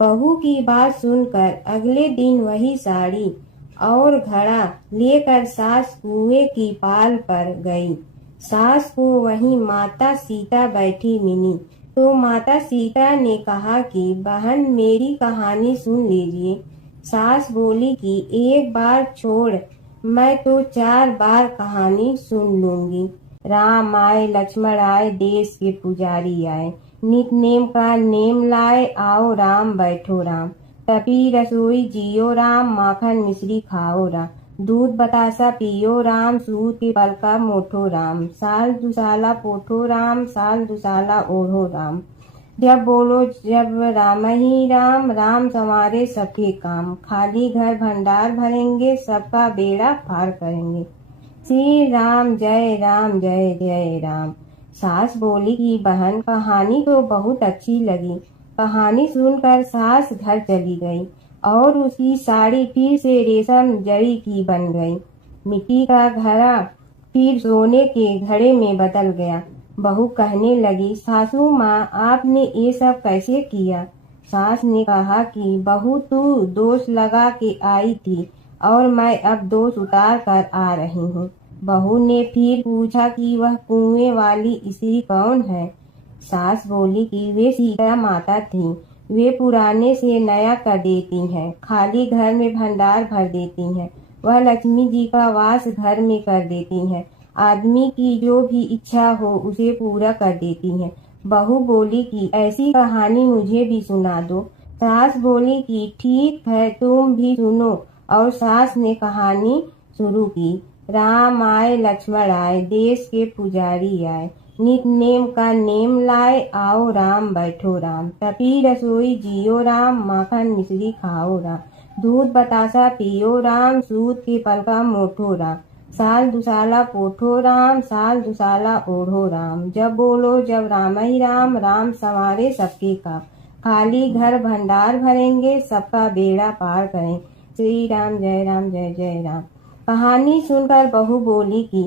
बहू की बात सुनकर अगले दिन वही साड़ी और घड़ा लेकर सास कुएं की पाल पर गई। सास को वहीं माता सीता बैठी मिली तो माता सीता ने कहा कि बहन, मेरी कहानी सुन लीजिए। सास बोली कि एक बार छोड़, मैं तो 4 बार कहानी सुन लूंगी। राम आए, लक्ष्मण आए, देश के पुजारी आए, नित नेम का नेम लाए, आओ राम बैठो राम, तपी रसोई जियो राम, माखन मिश्री खाओ राम, दूध बतासा पियो राम, सूत के पल का मोठो राम, साल दुसाला पोठो राम, साल दुसाला ओढ़ो राम, जब बोलो जब राम ही राम, राम संवारे सबके काम, खाली घर भंडार भरेंगे, सबका बेड़ा पार करेंगे। श्री राम जय जय राम। सास बोली कि बहन, कहानी तो बहुत अच्छी लगी। कहानी सुनकर सास घर चली गई और उसकी साड़ी फिर से रेशम जड़ी की बन गई। मिट्टी का घड़ा फिर सोने के घड़े में बदल गया। बहू कहने लगी, सासू माँ, आपने ये सब कैसे किया। सास ने कहा कि बहू, तू दोष लगा के आई थी और मैं अब दोष उतार कर आ रही हूँ। बहू ने फिर पूछा कि वह कुएं वाली स्त्री कौन है। सास बोली कि वे सीता माता थी। वे पुराने से नया कर देती हैं, खाली घर में भंडार भर देती हैं। वह लक्ष्मी जी का वास घर में कर देती हैं। आदमी की जो भी इच्छा हो उसे पूरा कर देती हैं। बहू बोली कि ऐसी कहानी मुझे भी सुना दो। सास बोली कि ठीक है, तुम भी सुनो। और सास ने कहानी शुरू की। राम आए, लक्ष्मण आए, देश के पुजारी आए, नित नेम का नेम लाए, आओ राम बैठो राम, तपी रसोई जियो राम, माखन मिश्री खाओ राम, दूध बतासा पियो राम, सूत के पल का मोठो राम, साल दुसाला पोठो राम, साल दुसाला ओढ़ो राम, जब बोलो जब राम ही राम, राम संवारे सबके काम, खाली घर भंडार भरेंगे, सबका बेड़ा पार करें। श्री राम जय जय राम। कहानी सुनकर बहू बोली कि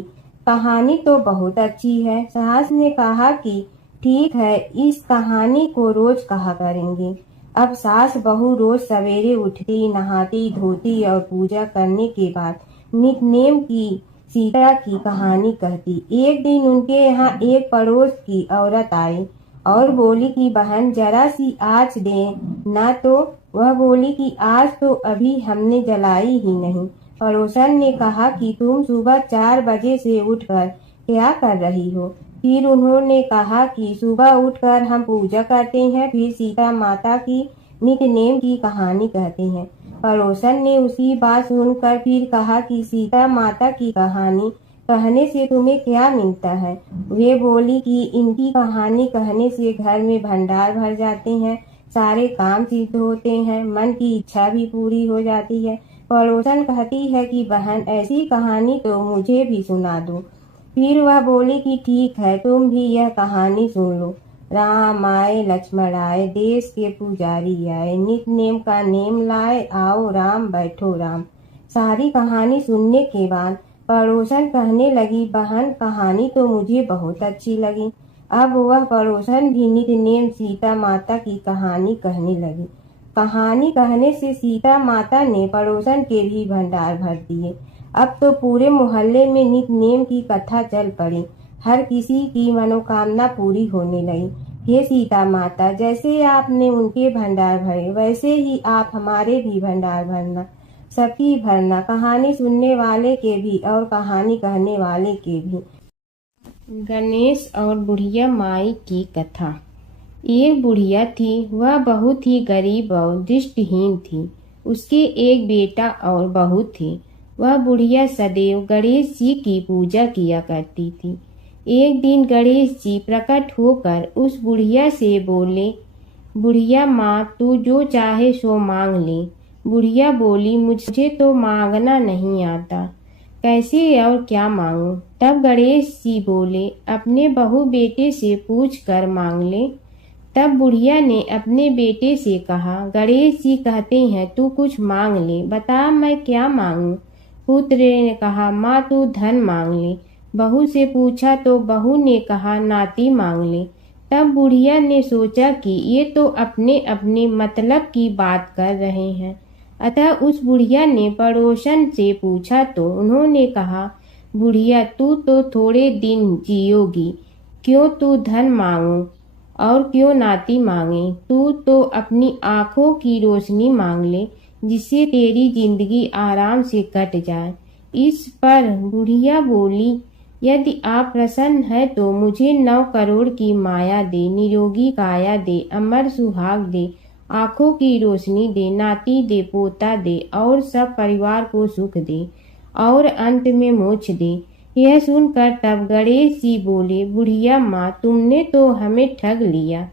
कहानी तो बहुत अच्छी है। सास ने कहा कि ठीक है, इस कहानी को रोज कहा करेंगे। अब सास बहू रोज सवेरे उठती, नहाती धोती और पूजा करने के बाद नित्य-नेम की सीता की कहानी कहती। एक दिन उनके यहाँ एक पड़ोस की औरत आई और बोली कि बहन जरा सी आँच दे ना। तो वह बोली कि आज तो अभी हमने जलाई ही नहीं। पड़ोसन ने कहा कि तुम सुबह 4 बजे से उठकर क्या कर रही हो? फिर उन्होंने कहा कि सुबह उठकर हम पूजा करते हैं, फिर सीता माता की नित्य नेम की कहानी कहते हैं। पड़ोसन ने उसी बात सुनकर फिर कहा कि सीता माता की कहानी कहने से तुम्हें क्या मिलता है? वे बोली कि इनकी कहानी कहने से घर में भंडार भर जाते हैं, सारे काम सिद्ध होते हैं, मन की इच्छा भी पूरी हो जाती है। पड़ोसन कहती है कि बहन ऐसी कहानी तो मुझे भी सुना दो। फिर वह बोली कि ठीक है, तुम भी यह कहानी सुन लो। राम आए लक्ष्मण आए, देश के पुजारी आए, नित्य नेम का नेम लाए, आओ राम बैठो राम। सारी कहानी सुनने के बाद पड़ोसन कहने लगी, बहन कहानी तो मुझे बहुत अच्छी लगी। अब वह पड़ोसन भी नित्य नेम सीता माता की कहानी कहने लगी। कहानी कहने से सीता माता ने पड़ोसन के भी भंडार भर दिए। अब तो पूरे मोहल्ले में नित्य नेम की कथा चल पड़ी। हर किसी की मनोकामना पूरी होने लगी। हे सीता माता, जैसे आपने उनके भंडार भरे वैसे ही आप हमारे भी भंडार भरना, सबकी भरना, कहानी सुनने वाले के भी और कहानी कहने वाले के भी। गणेश और बुढ़िया माई की कथा। एक बुढ़िया थी, वह बहुत ही गरीब और दृष्टिहीन थी। उसके एक बेटा और बहू थी। वह बुढ़िया सदैव गणेश जी की पूजा किया करती थी। एक दिन गणेश जी प्रकट होकर उस बुढ़िया से बोले, बुढ़िया माँ, तू जो चाहे सो मांग ले। बुढ़िया बोली, मुझे तो मांगना नहीं आता, कैसे और क्या मांगूं? तब गणेश जी बोले, अपने बहू बेटे से पूछ कर मांग ले। तब बुढ़िया ने अपने बेटे से कहा, गणेश जी कहते हैं तू कुछ मांग ले, बता मैं क्या मांगूं? पुत्र ने कहा, माँ तू धन मांग ले। बहू से पूछा तो बहू ने कहा, नाती मांग ले। तब बुढ़िया ने सोचा कि ये तो अपने अपने मतलब की बात कर रहे हैं। अतः उस बुढ़िया ने पड़ोसन से पूछा तो उन्होंने कहा, बुढ़िया तू तो थोड़े दिन जियोगी, क्यों तू धन मांगो और क्यों नाती मांगे? तू तो अपनी आंखों की रोशनी मांग ले, जिससे तेरी जिंदगी आराम से कट जाए। इस पर बुढ़िया बोली, यदि आप प्रसन्न है तो मुझे 9 करोड़ की माया दे, निरोगी काया दे, अमर सुहाग दे, आंखों की रोशनी दे, नाती दे, पोता दे और सब परिवार को सुख दे और अंत में मोक्ष दे। यह सुनकर तब गणेश जी बोले, बुढ़िया माँ, तुमने तो हमें ठग लिया।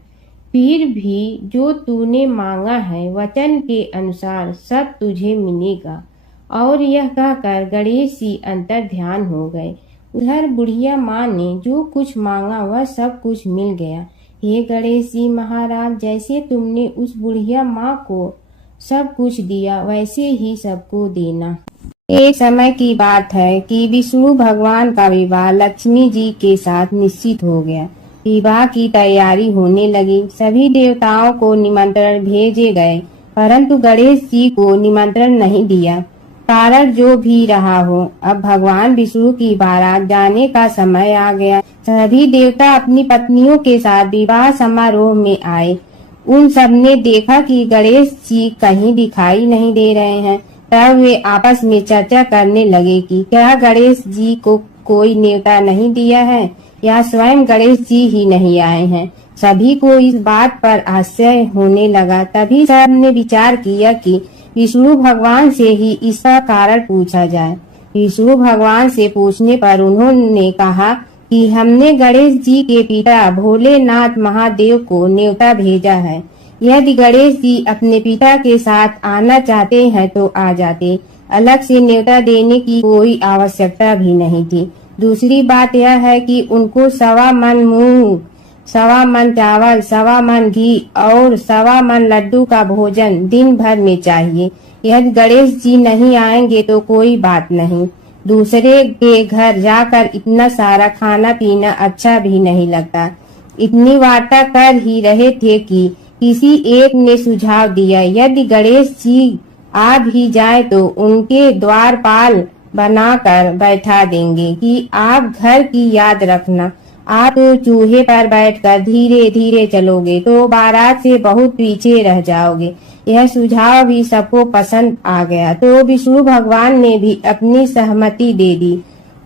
फिर भी जो तूने मांगा है वचन के अनुसार सब तुझे मिलेगा। और यह कहकर गणेश जी अंतर ध्यान हो गए। उधर बुढ़िया माँ ने जो कुछ मांगा वह सब कुछ मिल गया। हे गणेश जी महाराज, जैसे तुमने उस बुढ़िया माँ को सब कुछ दिया वैसे ही सबको देना। एक समय की बात है कि विष्णु भगवान का विवाह लक्ष्मी जी के साथ निश्चित हो गया। विवाह की तैयारी होने लगी। सभी देवताओं को निमंत्रण भेजे गए, परंतु गणेश जी को निमंत्रण नहीं दिया। कारण जो भी रहा हो, अब भगवान विष्णु की बारात जाने का समय आ गया। सभी देवता अपनी पत्नियों के साथ विवाह समारोह में आए। उन सब ने देखा कि गणेश जी कहीं दिखाई नहीं दे रहे हैं। तब वे आपस में चर्चा करने लगे कि क्या गणेश जी को कोई न्योता नहीं दिया है या स्वयं गणेश जी ही नहीं आए हैं। सभी को इस बात पर आश्चर्य होने लगा। तभी सबने विचार किया कि विष्णु भगवान से ही इसका कारण पूछा जाए। विष्णु भगवान से पूछने पर उन्होंने कहा कि हमने गणेश जी के पिता भोलेनाथ महादेव को न्योता भेजा है। यदि गणेश जी अपने पिता के साथ आना चाहते हैं तो आ जाते, अलग से न्योता देने की कोई आवश्यकता भी नहीं थी। दूसरी बात यह है कि उनको 1.25 मन मूंग, 1.25 मन चावल, 1.25 मन घी और 1.25 मन लड्डू का भोजन दिन भर में चाहिए। यदि गणेश जी नहीं आएंगे तो कोई बात नहीं, दूसरे के घर जाकर इतना सारा खाना पीना अच्छा भी नहीं लगता। इतनी वार्ता कर ही रहे थे कि किसी एक ने सुझाव दिया, यदि गणेश जी आ भी जाए तो उनके द्वारपाल बनाकर बैठा देंगे कि आप घर की याद रखना। आप चूहे पर बैठकर धीरे धीरे चलोगे तो बारात से बहुत पीछे रह जाओगे। यह सुझाव भी सबको पसंद आ गया तो विष्णु भगवान ने भी अपनी सहमति दे दी।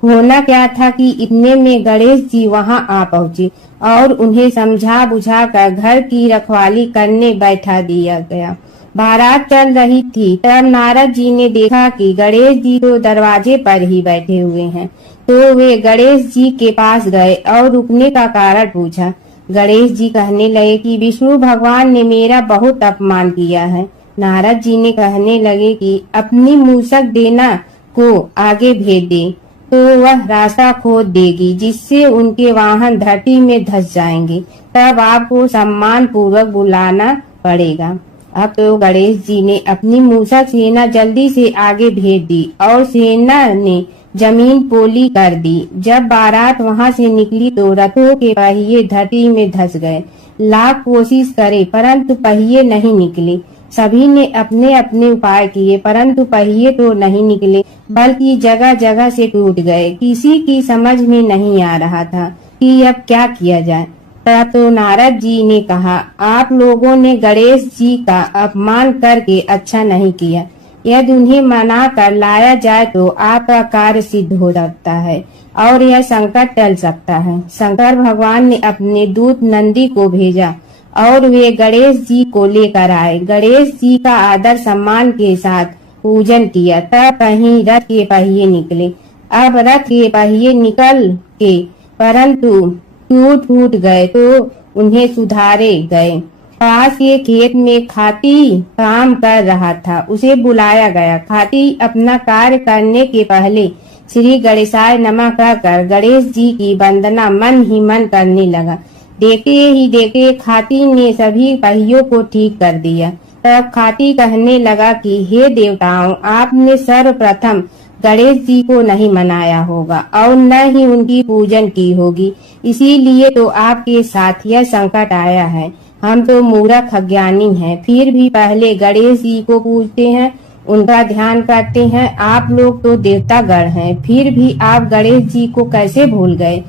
होना क्या था कि इतने में गणेश जी वहां आ पहुंचे और उन्हें समझा बुझा कर घर की रखवाली करने बैठा दिया गया। बारात चल रही थी तब नारद जी ने देखा कि गणेश जी तो दरवाजे पर ही बैठे हुए हैं, तो वे गणेश जी के पास गए और रुकने का कारण पूछा। गणेश जी कहने लगे कि विष्णु भगवान ने मेरा बहुत अपमान किया है। नारद जी ने कहने लगे कि अपनी मूसक देना को आगे भेज दे तो वह रास्ता खोद देगी, जिससे उनके वाहन धरती में धंस जाएंगे। तब आपको सम्मान पूर्वक बुलाना पड़ेगा। अब तो गणेश जी ने अपनी मूसक सेना जल्दी से आगे भेज दी और सेना ने जमीन पोली कर दी। जब बारात वहां से निकली तो रथों के पहिए धरती में धंस गए। लाख कोशिश करे परंतु पहिए नहीं निकले। सभी ने अपने अपने उपाय किए परंतु पहिए तो नहीं निकले, बल्कि जगह जगह से टूट गए। किसी की समझ में नहीं आ रहा था कि अब क्या किया जाए। तब तो नारद जी ने कहा, आप लोगों ने गणेश जी का अपमान करके अच्छा नहीं किया। यदि उन्हें मना कर लाया जाए तो आपका कार्य सिद्ध हो सकता है और यह संकट टल सकता है। शंकर भगवान ने अपने दूत नंदी को भेजा और वे गणेश जी को लेकर आए। गणेश जी का आदर सम्मान के साथ पूजन किया। तब कहीं रथ के पहिए निकले। अब रथ के पहिए निकल के परंतु टूट गए तो उन्हें सुधारे गए। पास के खेत में खाती काम कर रहा था, उसे बुलाया गया। खाती अपना कार्य करने के पहले श्री गणेशाय नमः कहकर गणेश जी की वंदना मन ही मन करने लगा। देखते ही देखते खाती ने सभी पहियों को ठीक कर दिया। तब खाती कहने लगा कि हे देवताओं, आपने सर्वप्रथम गणेश जी को नहीं मनाया होगा और न ही उनकी पूजन की होगी, इसीलिए तो आपके साथ यह संकट आया है। हम तो मूर्ख अज्ञानी हैं, फिर भी पहले गणेश जी को पूजते हैं, उनका ध्यान करते हैं। आप लोग तो देवतागण हैं, फिर भी आप गणेश जी को कैसे भूल गए।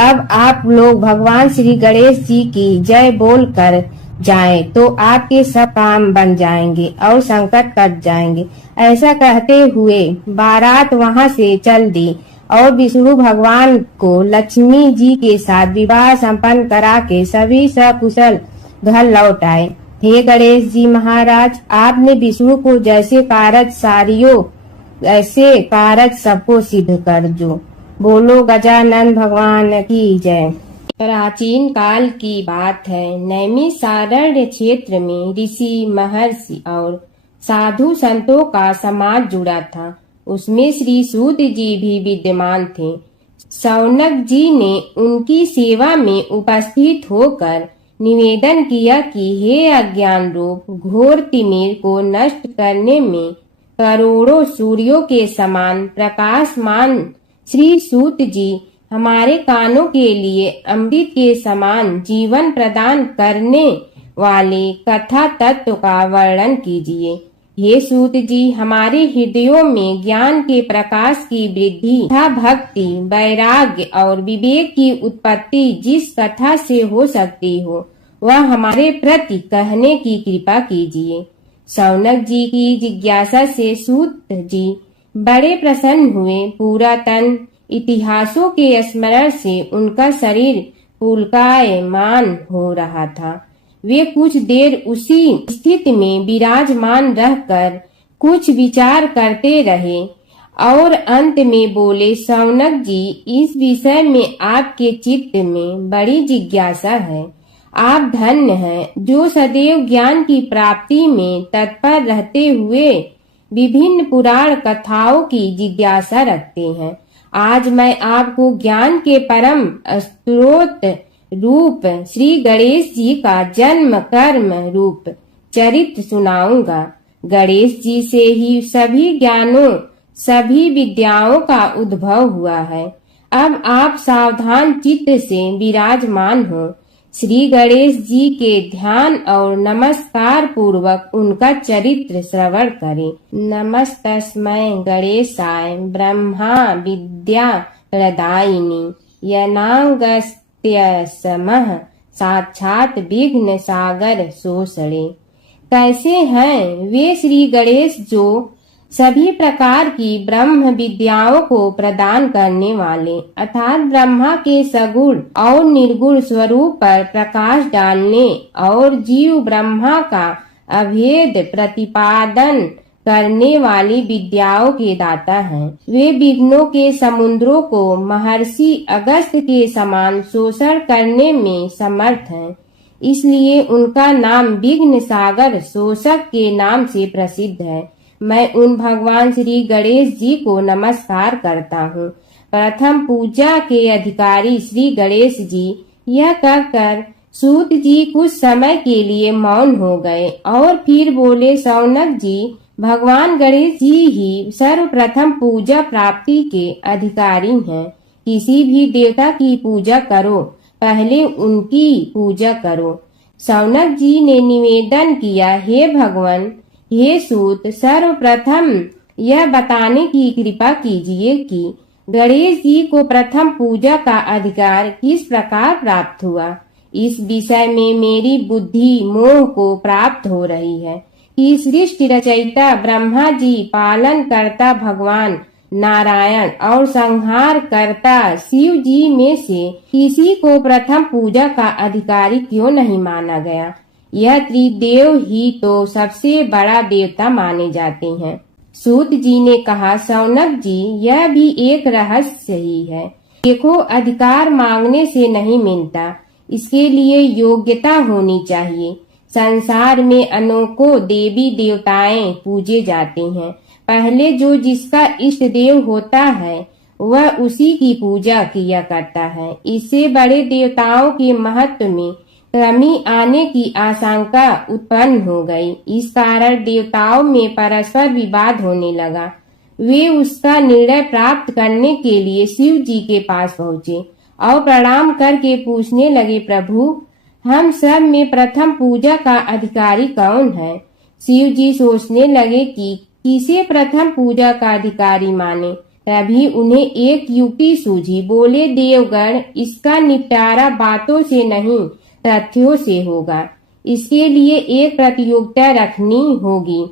अब आप लोग भगवान श्री गणेश जी की जय बोल कर जाएं तो आपके सब काम बन जाएंगे और संकट कट जाएंगे। ऐसा कहते हुए बारात वहां से चल दी और विष्णु भगवान को लक्ष्मी जी के साथ विवाह संपन्न करा के सभी सकुशल घर लौट आए। हे गणेश जी महाराज, आपने विष्णु को जैसे कारज सारियो ऐसे कारज सबको सिद्ध कर जो। बोलो गजानन भगवान की जय। प्राचीन काल की बात है। नैमिषारण्य क्षेत्र में ऋषि, महर्षि और साधु संतों का समाज जुड़ा था। उसमें श्री सूत जी भी विद्यमान थे। शौनक जी ने उनकी सेवा में उपस्थित होकर निवेदन किया कि हे अज्ञान रूप घोर तिमिर को नष्ट करने में करोड़ों सूर्यों के समान प्रकाशमान श्री सूत जी हमारे कानों के लिए अमृत के समान जीवन प्रदान करने वाले कथा तत्व का वर्णन कीजिए। हे सूत जी, हमारे हृदयों में ज्ञान के प्रकाश की वृद्धि तथा भक्ति, वैराग्य और विवेक की उत्पत्ति जिस कथा से हो सकती हो वह हमारे प्रति कहने की कृपा कीजिए। शौनक जी की जिज्ञासा से सूत जी बड़े प्रसन्न हुए। पूरा तन इतिहासों के स्मरण से उनका शरीर पुलकायमान हो रहा था। वे कुछ देर उसी स्थिति में विराजमान रहकर कुछ विचार करते रहे और अंत में बोले, शौनक जी, इस विषय में आपके चित्त में बड़ी जिज्ञासा है। आप धन्य हैं जो सदैव ज्ञान की प्राप्ति में तत्पर रहते हुए विभिन्न पुराण कथाओं की जिज्ञासा रखते हैं। आज मैं आपको ज्ञान के परम स्रोत रूप श्री गणेश जी का जन्म कर्म रूप चरित्र सुनाऊंगा। गणेश जी से ही सभी ज्ञानों सभी विद्याओं का उद्भव हुआ है। अब आप सावधान चित्त से विराजमान हो। श्री गणेश जी के ध्यान और नमस्कार पूर्वक उनका चरित्र श्रवण करें। नमस्तस्मै गणेशाय ब्रह्मा विद्या प्रदायिनी यनागस्त्यसमः साक्षात विघ्न सागर सोसड़े। कैसे हैं वे श्री गणेश जो सभी प्रकार की ब्रह्म विद्याओं को प्रदान करने वाले अर्थात ब्रह्मा के सगुण और निर्गुण स्वरूप पर प्रकाश डालने और जीव ब्रह्मा का अभेद प्रतिपादन करने वाली विद्याओं के दाता हैं। वे विघ्नों के समुद्रों को महर्षि अगस्त्य के समान शोषण करने में समर्थ हैं। इसलिए उनका नाम विघ्न सागर शोषक के नाम से प्रसिद्ध है। मैं उन भगवान श्री गणेश जी को नमस्कार करता हूँ। प्रथम पूजा के अधिकारी श्री गणेश जी यह कहकर सूत जी कुछ समय के लिए मौन हो गए और फिर बोले, शौनक जी, भगवान गणेश जी ही सर्वप्रथम पूजा प्राप्ति के अधिकारी हैं। किसी भी देवता की पूजा करो, पहले उनकी पूजा करो। शौनक जी ने निवेदन किया, हे भगवान, हे सूत, सर्वप्रथम यह बताने की कृपा कीजिए कि गणेश जी को प्रथम पूजा का अधिकार किस प्रकार प्राप्त हुआ। इस विषय में मेरी बुद्धि मोह को प्राप्त हो रही है कि सृष्टि रचयिता ब्रह्मा जी, पालन करता भगवान नारायण और संहार करता शिव जी में से किसी को प्रथम पूजा का अधिकारी क्यों नहीं माना गया। यह त्रिदेव ही तो सबसे बड़ा देवता माने जाते हैं। सूत जी ने कहा, शौनक जी, यह भी एक रहस्य ही है। देखो, अधिकार मांगने से नहीं मिलता, इसके लिए योग्यता होनी चाहिए। संसार में अनेकों देवी देवताएं पूजे जाते हैं। पहले जो जिसका इष्ट देव होता है वह उसी की पूजा किया करता है। इससे बड़े देवताओं के महत्व में कमी आने की आशंका उत्पन्न हो गई। इस कारण देवताओं में परस्पर विवाद होने लगा। वे उसका निर्णय प्राप्त करने के लिए शिव जी के पास पहुँचे और प्रणाम करके पूछने लगे, प्रभु, हम सब में प्रथम पूजा का अधिकारी कौन है। शिव जी सोचने लगे कि किसे प्रथम पूजा का अधिकारी माने। तभी उन्हें एक युक्ति सूझी। बोले, देवगण, इसका निपटारा बातों से नहीं तथ्यों से होगा। इसके लिए एक प्रतियोगिता रखनी होगी,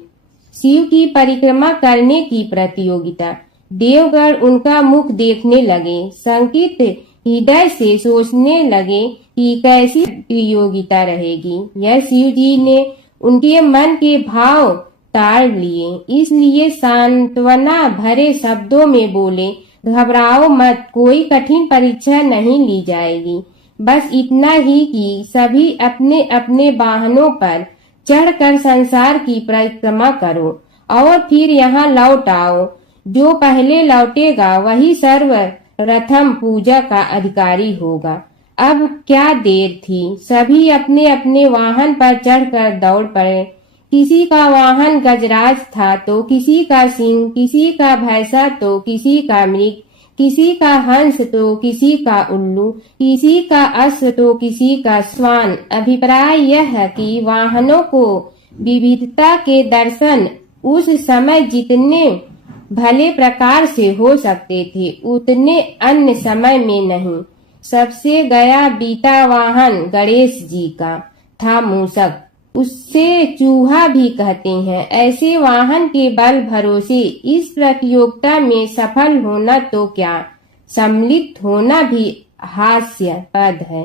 शिव की परिक्रमा करने की प्रतियोगिता। देवगण उनका मुख देखने लगे, शंकित हृदय से सोचने लगे कि कैसी प्रतियोगिता रहेगी। यह शिव जी ने उनके मन के भाव ताड़ लिए, इसलिए सांत्वना भरे शब्दों में बोले, घबराओ मत, कोई कठिन परीक्षा नहीं ली जाएगी। बस इतना ही कि सभी अपने अपने वाहनों पर चढ़कर संसार की परिक्रमा करो और फिर यहाँ लौट आओ। जो पहले लौटेगा वही सर्वप्रथम पूजा का अधिकारी होगा। अब क्या देर थी, सभी अपने अपने वाहन पर चढ़कर दौड़ पड़े। किसी का वाहन गजराज था तो किसी का सिंह, किसी का भैंसा तो किसी का मृग, किसी का हंस तो किसी का उल्लू, किसी का अश्व तो किसी का श्वान। अभिप्राय यह है कि वाहनों को विविधता के दर्शन उस समय जितने भले प्रकार से हो सकते थे उतने अन्य समय में नहीं। सबसे गया बीता वाहन गणेश जी का था मूषक, उससे चूहा भी कहते हैं। ऐसे वाहन के बल भरोसे इस प्रतियोगिता में सफल होना तो क्या, सम्मिलित होना भी हास्यास्पद है।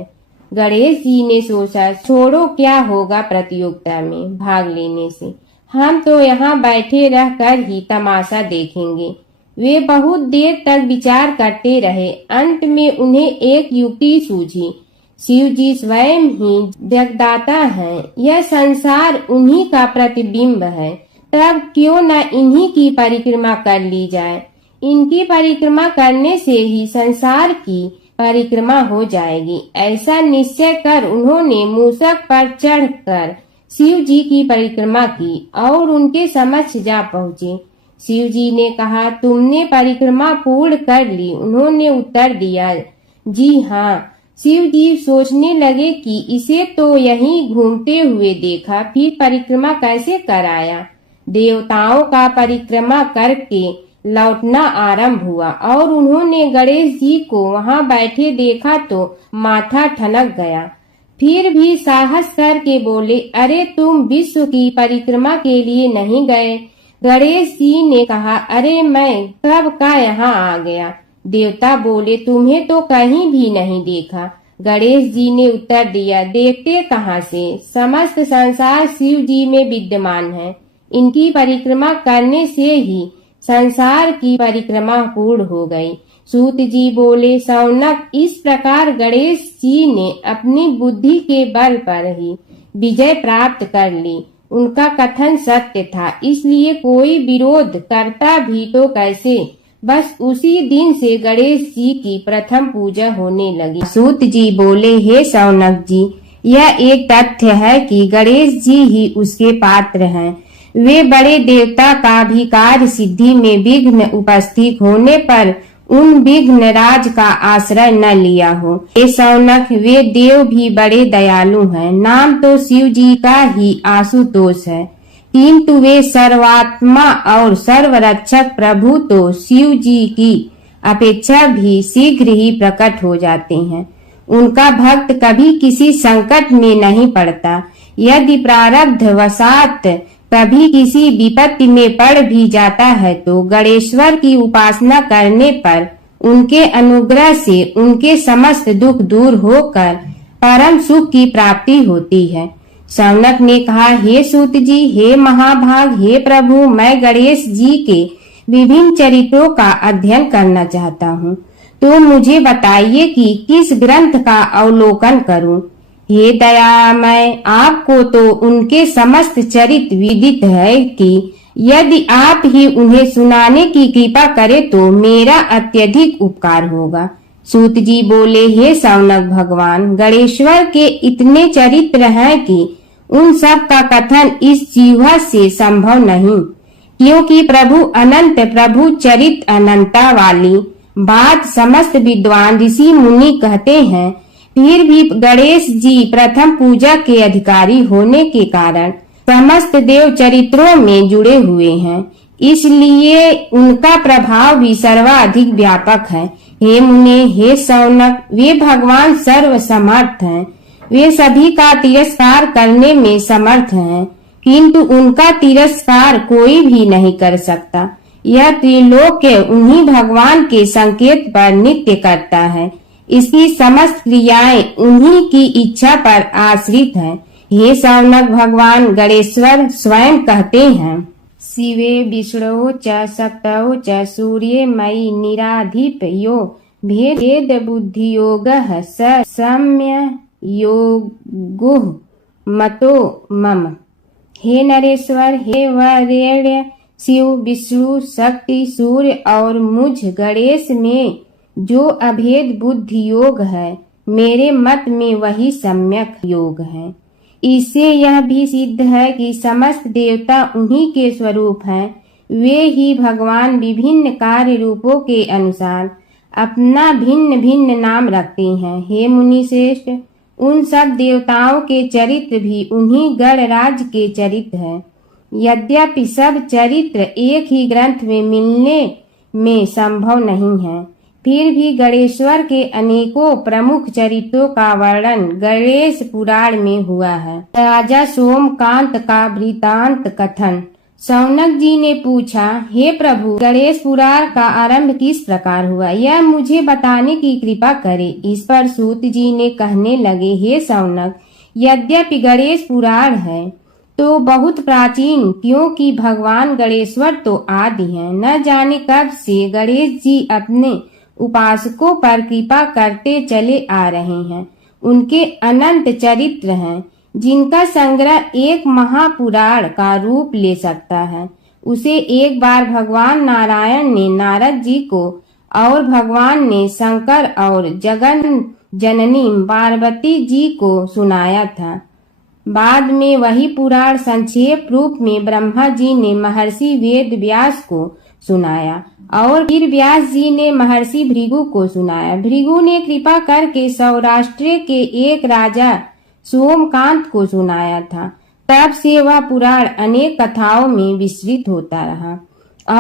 गणेश जी ने सोचा, छोड़ो, क्या होगा प्रतियोगिता में भाग लेने से, हम तो यहाँ बैठे रहकर ही तमाशा देखेंगे। वे बहुत देर तक विचार करते रहे। अंत में उन्हें एक युक्ति सूझी। शिव जी स्वयं ही जगदाता हैं, यह संसार उन्हीं का प्रतिबिंब है, तब क्यों न इन्हीं की परिक्रमा कर ली जाए। इनकी परिक्रमा करने से ही संसार की परिक्रमा हो जाएगी। ऐसा निश्चय कर उन्होंने मूषक पर चढ़कर शिव जी की परिक्रमा की और उनके समक्ष जा पहुँचे। शिव जी ने कहा, तुमने परिक्रमा पूर्ण कर ली? उन्होंने उत्तर दिया, जी हाँ। शिव जी सोचने लगे कि इसे तो यहीं घूमते हुए देखा, फिर परिक्रमा कैसे कराया। देवताओं का परिक्रमा करके लौटना आरंभ हुआ और उन्होंने गणेश जी को वहां बैठे देखा तो माथा ठनक गया। फिर भी साहस करके बोले, अरे तुम विश्व की परिक्रमा के लिए नहीं गए? गणेश जी ने कहा, अरे मैं कब का यहाँ आ गया। देवता बोले, तुम्हें तो कहीं भी नहीं देखा। गणेश जी ने उत्तर दिया, देखते कहाँ से, समस्त संसार शिव जी में विद्यमान है। इनकी परिक्रमा करने से ही संसार की परिक्रमा पूर्ण हो गई। सूत जी बोले, शौनक, इस प्रकार गणेश जी ने अपनी बुद्धि के बल पर ही विजय प्राप्त कर ली। उनका कथन सत्य था, इसलिए कोई विरोध करता भी तो कैसे। बस उसी दिन से गणेश जी की प्रथम पूजा होने लगी। सूत जी बोले, हे शौनक जी, यह एक तथ्य है कि गणेश जी ही उसके पात्र हैं। वे बड़े देवता का भी कार्य सिद्धि में विघ्न उपस्थित होने पर उन विघ्न राज का आश्रय न लिया हो। हे शौनक, वे देव भी बड़े दयालु हैं। नाम तो शिव जी का ही आशुतोष है, किंतु वे सर्वात्मा और सर्वरक्षक प्रभु तो शिव जी की अपेक्षा भी शीघ्र ही प्रकट हो जाते हैं। उनका भक्त कभी किसी संकट में नहीं पड़ता। यदि प्रारब्ध वशात कभी किसी विपत्ति में पड़ भी जाता है तो गणेश्वर की उपासना करने पर उनके अनुग्रह से उनके समस्त दुख दूर होकर परम सुख की प्राप्ति होती है। शौनक ने कहा, हे सूत जी, हे महाभाग, हे प्रभु, मैं गणेश जी के विभिन्न चरित्रों का अध्ययन करना चाहता हूँ, तो मुझे बताइए कि किस ग्रंथ का अवलोकन करूँ। हे दयामय, आपको तो उनके समस्त चरित्र विदित है कि यदि आप ही उन्हें सुनाने की कृपा करें तो मेरा अत्यधिक उपकार होगा। सूत जी बोले, हे शौनक भगवान, गणेश्वर के इतने चरित्र हैं कि उन सब का कथन इस जीवा से संभव नहीं, क्योंकि प्रभु अनंत, प्रभु चरित्र अनंता वाली बात समस्त विद्वान ऋषि मुनि कहते हैं। फिर भी गणेश जी प्रथम पूजा के अधिकारी होने के कारण समस्त देव चरित्रों में जुड़े हुए हैं, इसलिए उनका प्रभाव भी सर्वाधिक व्यापक है। हे मुने, हे शौनक, वे भगवान सर्व समर्थ हैं। वे सभी का तिरस्कार करने में समर्थ हैं, किंतु उनका तिरस्कार कोई भी नहीं कर सकता। यह त्रिलोक्य उन्हीं भगवान के संकेत पर नित्य करता है। इसकी समस्त क्रियाएं उन्हीं की इच्छा पर आश्रित हैं। हे शौनक भगवान गणेश्वर स्वयं कहते हैं, शिवे विष्णु च शक्तौ च सूर्ये मयि निराधिप यो भेद बुद्धि योग स सम्य योगो मतो मम। हे नरेश्वर, हे वरेण्य, शिव, विष्णु, शक्ति, सूर्य और मुझ गणेश में जो अभेद बुद्धि योग है, मेरे मत में वही सम्यक योग है। इससे यह भी सिद्ध है कि समस्त देवता उन्हीं के स्वरूप हैं। वे ही भगवान विभिन्न कार्य रूपों के अनुसार अपना भिन्न भिन्न नाम रखते हैं। हे मुनि श्रेष्ठ, उन सब देवताओं के चरित्र भी उन्हीं गणराज के चरित्र हैं। यद्यपि सब चरित्र एक ही ग्रंथ में मिलने में संभव नहीं है, फिर भी गणेश्वर के अनेकों प्रमुख चरित्रों का वर्णन गणेश पुराण में हुआ है। राजा सोमकांत का वृतांत कथन। शौनक जी ने पूछा, हे प्रभु, गणेश पुराण का आरंभ किस प्रकार हुआ, यह मुझे बताने की कृपा करे। इस पर सूत जी ने कहने लगे, हे शौनक, यद्यपि गणेश पुराण है तो बहुत प्राचीन, क्योंकि भगवान गणेश्वर तो आदि हैं। न जाने कब से गणेश जी अपने उपासकों पर कृपा करते चले आ रहे हैं। उनके अनंत चरित्र हैं, जिनका संग्रह एक महापुराण का रूप ले सकता है। उसे एक बार भगवान नारायण ने नारद जी को और भगवान ने शंकर और जगन जननी पार्वती जी को सुनाया था। बाद में वही पुराण संक्षेप रूप में ब्रह्मा जी ने महर्षि वेद व्यास को सुनाया और फिर व्यास जी ने महर्षि भृगु को सुनाया। भृगु ने कृपा करके सौराष्ट्र के एक राजा सोमकांत को सुनाया था। तब से वह पुराण अनेक कथाओं में विस्तृत होता रहा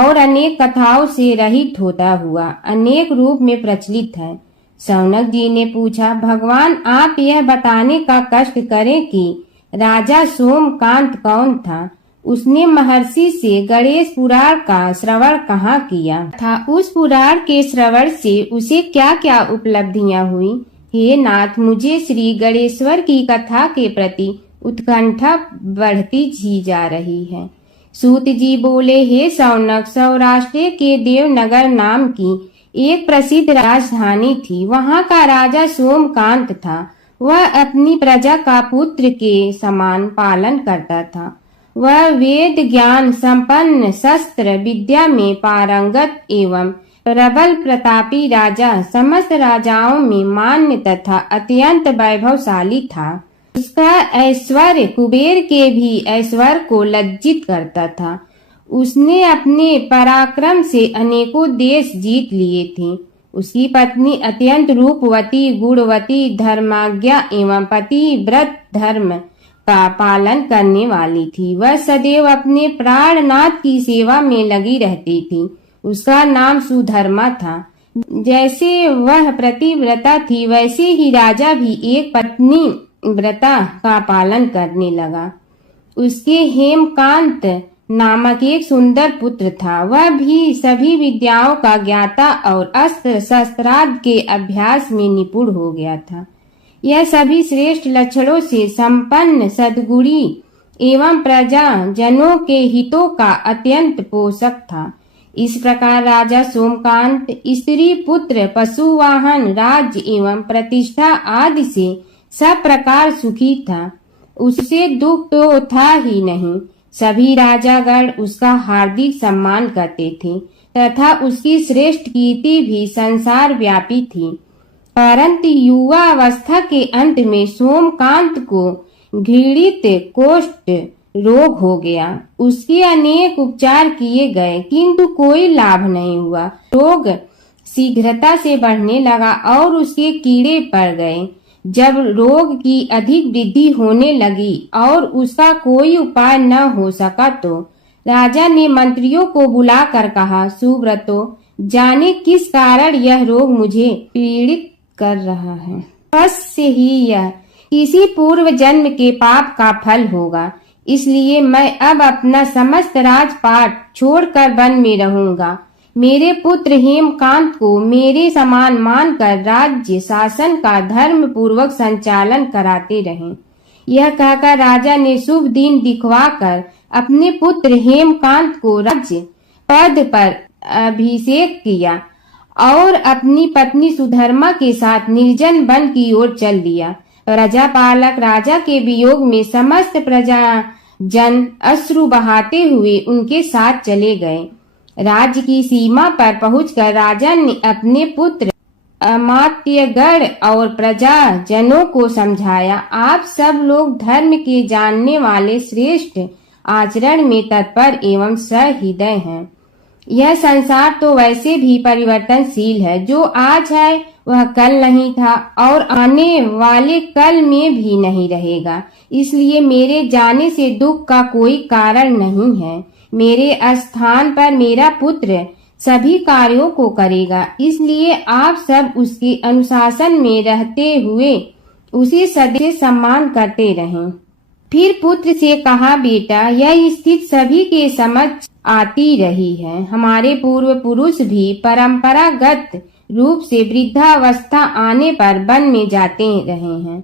और अनेक कथाओं से रहित होता हुआ अनेक रूप में प्रचलित है। शौनक जी ने पूछा, भगवान आप यह बताने का कष्ट करें कि राजा सोमकांत कौन था? उसने महर्षि से गणेश पुराण का श्रवण कहाँ किया था? उस पुराण के श्रवण से उसे क्या क्या उपलब्धियां हुई? हे नाथ, मुझे श्री गणेश्वर की कथा के प्रति उत्कंठा बढ़ती ही जा रही है। सूत जी बोले, हे शौनक, सौराष्ट्र के देवनगर नाम की एक प्रसिद्ध राजधानी थी। वहाँ का राजा सोमकांत था। वह अपनी प्रजा का पुत्र के समान पालन करता था। वह वेद ज्ञान संपन्न, शस्त्र विद्या में पारंगत एवं प्रबल प्रतापी राजा, समस्त राजाओं में मान्य तथा अत्यंत वैभवशाली था। उसका ऐश्वर्य कुबेर के भी ऐश्वर्य को लज्जित करता था। उसने अपने पराक्रम से अनेकों देश जीत लिए थे। उसकी पत्नी अत्यंत रूपवती, गुणवती, धर्माज्ञा एवं पतिव्रत धर्म का पालन करने वाली थी। वह सदैव अपने प्राणनाथ की सेवा में लगी रहती थी। उसका नाम सुधर्मा था। जैसे वह प्रतिव्रता थी, वैसे ही राजा भी एक पत्नी व्रता का पालन करने लगा। उसके हेमकांत नामक एक सुंदर पुत्र था। वह भी सभी विद्याओं का ज्ञाता और अस्त्र शस्त्रादि के अभ्यास में निपुण हो गया था। यह सभी श्रेष्ठ लक्षणों से संपन्न, सद्गुणी एवं प्रजा जनों के हितों का अत्यंत पोषक था। इस प्रकार राजा सोमकांत स्त्री, पुत्र, पशु, वाहन, राज्य एवं प्रतिष्ठा आदि से सब प्रकार सुखी था। उससे दुख तो था ही नहीं। सभी राजागण उसका हार्दिक सम्मान करते थे तथा उसकी श्रेष्ठ कीर्ति भी संसार व्यापी थी। परंतु युवा अवस्था के अंत में सोमकांत को घृणित कोष्ठ रोग हो गया। उसके अनेक उपचार किए गए किंतु कोई लाभ नहीं हुआ। रोग शीघ्रता से बढ़ने लगा और उसके कीड़े पड़ गए। जब रोग की अधिक वृद्धि होने लगी और उसका कोई उपाय न हो सका तो राजा ने मंत्रियों को बुलाकर कहा, सुव्रतो, जाने किस कारण यह रोग मुझे पीड़ित कर रहा है। अवश्य ही यह किसी पूर्व जन्म के पाप का फल होगा। इसलिए मैं अब अपना समस्त राजपाट छोड़कर वन में रहूंगा। मेरे पुत्र हेमकांत को मेरे समान मानकर राज्य शासन का धर्म पूर्वक संचालन कराते रहें। यह कहकर राजा ने शुभ दिन दिखवाकर अपने पुत्र हेमकांत को राज्य पद पर अभिषेक किया और अपनी पत्नी सुधर्मा के साथ निर्जन वन की ओर चल दिया। प्रजापालक राजा के वियोग में समस्त प्रजा जन अश्रु बहाते हुए उनके साथ चले गए। राज्य की सीमा पर पहुंचकर राजा ने अपने पुत्र अमात्यगण और प्रजा जनों को समझाया, आप सब लोग धर्म के जानने वाले, श्रेष्ठ आचरण में तत्पर एवं सहृदय हैं। यह संसार तो वैसे भी परिवर्तनशील है। जो आज है वह कल नहीं था और आने वाले कल में भी नहीं रहेगा। इसलिए मेरे जाने से दुख का कोई कारण नहीं है। मेरे स्थान पर मेरा पुत्र सभी कार्यों को करेगा। इसलिए आप सब उसके अनुशासन में रहते हुए उसे सदैव सम्मान करते रहें। फिर पुत्र से कहा, बेटा, यह स्थिति सभी के समझ आती रही है। हमारे पूर्व पुरुष भी परंपरागत रूप से वृद्धावस्था आने पर वन में जाते रहे हैं।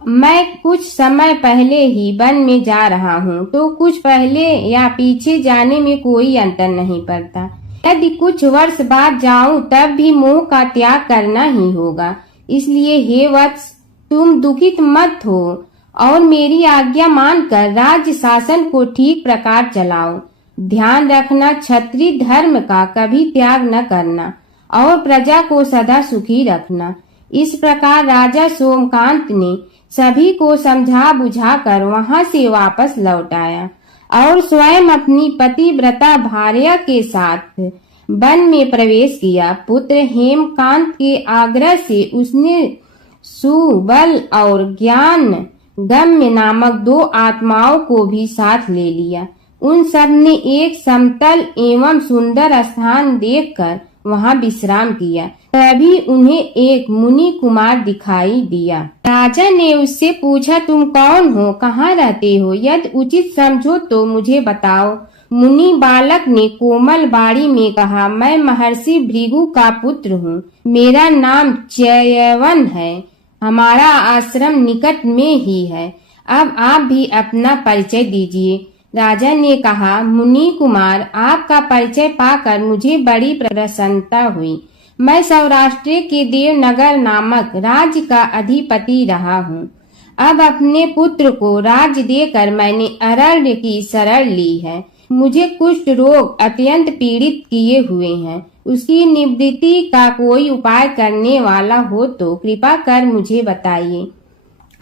मैं कुछ समय पहले ही वन में जा रहा हूँ, तो कुछ पहले या पीछे जाने में कोई अंतर नहीं पड़ता। यदि कुछ वर्ष बाद जाऊं तब भी मोह का त्याग करना ही होगा। इसलिए हे वत्स, तुम दुखित मत हो और मेरी आज्ञा मानकर राज्य शासन को ठीक प्रकार चलाओ। ध्यान रखना, क्षत्रिय धर्म का कभी त्याग न करना और प्रजा को सदा सुखी रखना। इस प्रकार राजा सोमकांत ने सभी को समझा बुझाकर वहां से वापस लौट आया और स्वयं अपनी पतिव्रता भार्या के साथ वन में प्रवेश किया। पुत्र हेमकांत के आग्रह से उसने सुबल और ज्ञान गम्य नामक 2 आत्माओं को भी साथ ले लिया। उन सब ने एक समतल एवं सुंदर स्थान देखकर वहां विश्राम किया। तभी उन्हें एक मुनि कुमार दिखाई दिया। राजा ने उससे पूछा, तुम कौन हो, कहाँ रहते हो? यदि उचित समझो तो मुझे बताओ। मुनि बालक ने कोमल बाड़ी में कहा, मैं महर्षि भृगु का पुत्र हूँ। मेरा नाम च्यवन है। हमारा आश्रम निकट में ही है। अब आप भी अपना परिचय दीजिए। राजा ने कहा, मुनि कुमार, आपका परिचय पाकर मुझे बड़ी प्रसन्नता हुई। मैं सौराष्ट्र के देवनगर नामक राज्य का अधिपति रहा हूँ। अब अपने पुत्र को राज्य देकर मैंने अरण्य की शरण ली है। मुझे कुष्ठ रोग अत्यंत पीड़ित किए हुए हैं। उसकी निवृत्ति का कोई उपाय करने वाला हो तो कृपा कर मुझे बताइए।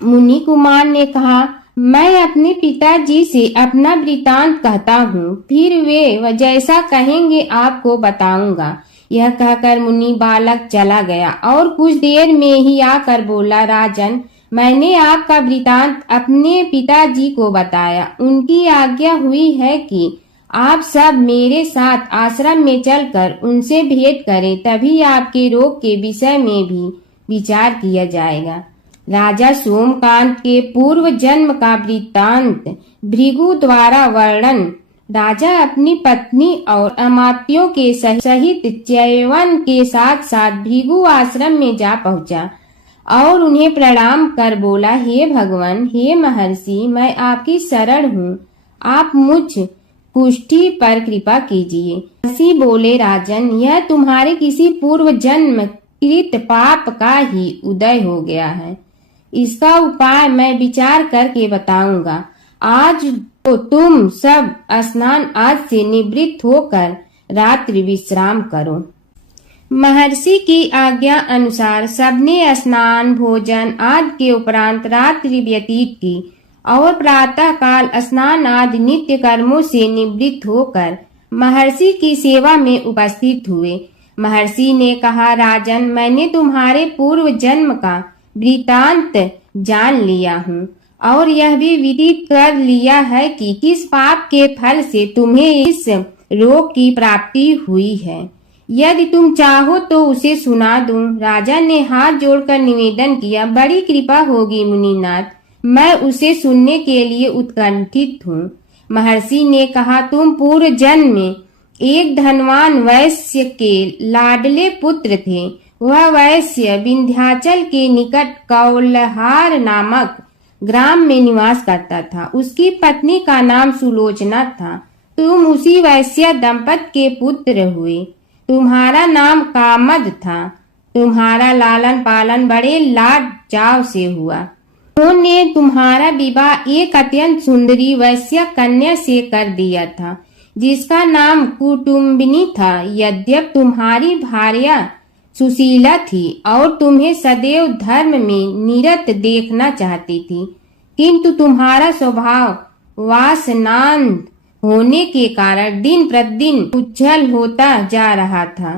मुनि कुमार ने कहा, मैं अपने पिताजी से अपना वृतांत कहता हूँ, फिर वे जैसा कहेंगे आपको बताऊंगा। यह कहकर मुनि बालक चला गया और कुछ देर में ही आकर बोला, राजन, मैंने आपका वृतांत अपने पिताजी को बताया। उनकी आज्ञा हुई है कि आप सब मेरे साथ आश्रम में चलकर उनसे भेंट करें, तभी आपके रोग के विषय में भी विचार किया जाएगा। राजा सोमकांत के पूर्व जन्म का वृत्तांत भृगु द्वारा वर्णन। राजा अपनी पत्नी और अमात्यों के सहित च्यवन के साथ साथ भृगु आश्रम में जा पहुंचा और उन्हें प्रणाम कर बोला, हे भगवान, हे महर्षि, मैं आपकी शरण हूँ। आप मुझ कुष्ठी पर कृपा कीजिए। महर्षि बोले, राजन, यह तुम्हारे किसी पूर्व जन्म कृत पाप का ही उदय हो गया है। इसका उपाय मैं विचार करके बताऊंगा। आज तो तुम सब स्नान आज से निवृत्त होकर रात्रि विश्राम करो। महर्षि की आज्ञा अनुसार सबने स्नान भोजन आदि के उपरांत रात्रि व्यतीत की और प्रातः काल स्नान आदि नित्य कर्मों से निवृत्त होकर महर्षि की सेवा में उपस्थित हुए। महर्षि ने कहा, राजन, मैंने तुम्हारे पूर्व जन्म का वृतांत जान लिया हूँ और यह भी विदित कर लिया है कि किस पाप के फल से तुम्हें इस रोग की प्राप्ति हुई है। यदि तुम चाहो तो उसे सुना दूं। राजा ने हाथ जोड़कर निवेदन किया, बड़ी कृपा होगी मुनिनाथ, मैं उसे सुनने के लिए उत्कंठित हूँ। महर्षि ने कहा, तुम पूर्व जन्म में एक धनवान वैश्य के लाडले पुत्र थे। वह वैश्य विंध्याचल के निकट कौलहार नामक ग्राम में निवास करता था। उसकी पत्नी का नाम सुलोचना था। तुम उसी वैश्य दंपत के पुत्र हुए। तुम्हारा नाम कामद था। तुम्हारा लालन पालन बड़े लाड चाव से हुआ। उन्होंने तुम्हारा विवाह एक अत्यंत सुंदरी वैश्य कन्या से कर दिया था, जिसका नाम कुटुम्बिनी था। यद्यप तुम्हारी भार्या सुशीला थी और तुम्हें सदैव धर्म में निरत देखना चाहती थी, किंतु तुम्हारा स्वभाव वासनांध होने के कारण दिन प्रतिदिन उज्जवल होता जा रहा था।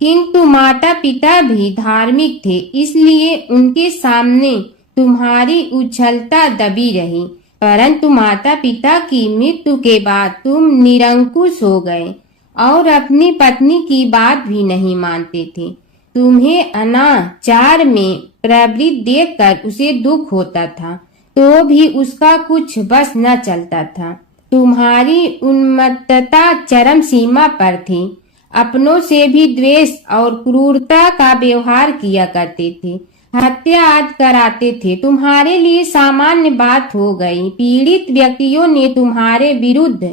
किंतु माता पिता भी धार्मिक थे, इसलिए उनके सामने तुम्हारी उज्ज्वलता दबी रही। परंतु माता पिता की मृत्यु के बाद तुम निरंकुश हो गए और अपनी पत्नी की बात भी नहीं मानते थे। तुम्हें अनाचार में प्रवृत्त देखकर उसे दुख होता था, तो भी उसका कुछ बस न चलता था। तुम्हारी उन्मत्तता चरम सीमा पर थी। अपनों से भी द्वेष और क्रूरता का व्यवहार किया करते थे। हत्या आदि कराते थे। तुम्हारे लिए सामान्य बात हो गई। पीड़ित व्यक्तियों ने तुम्हारे विरुद्ध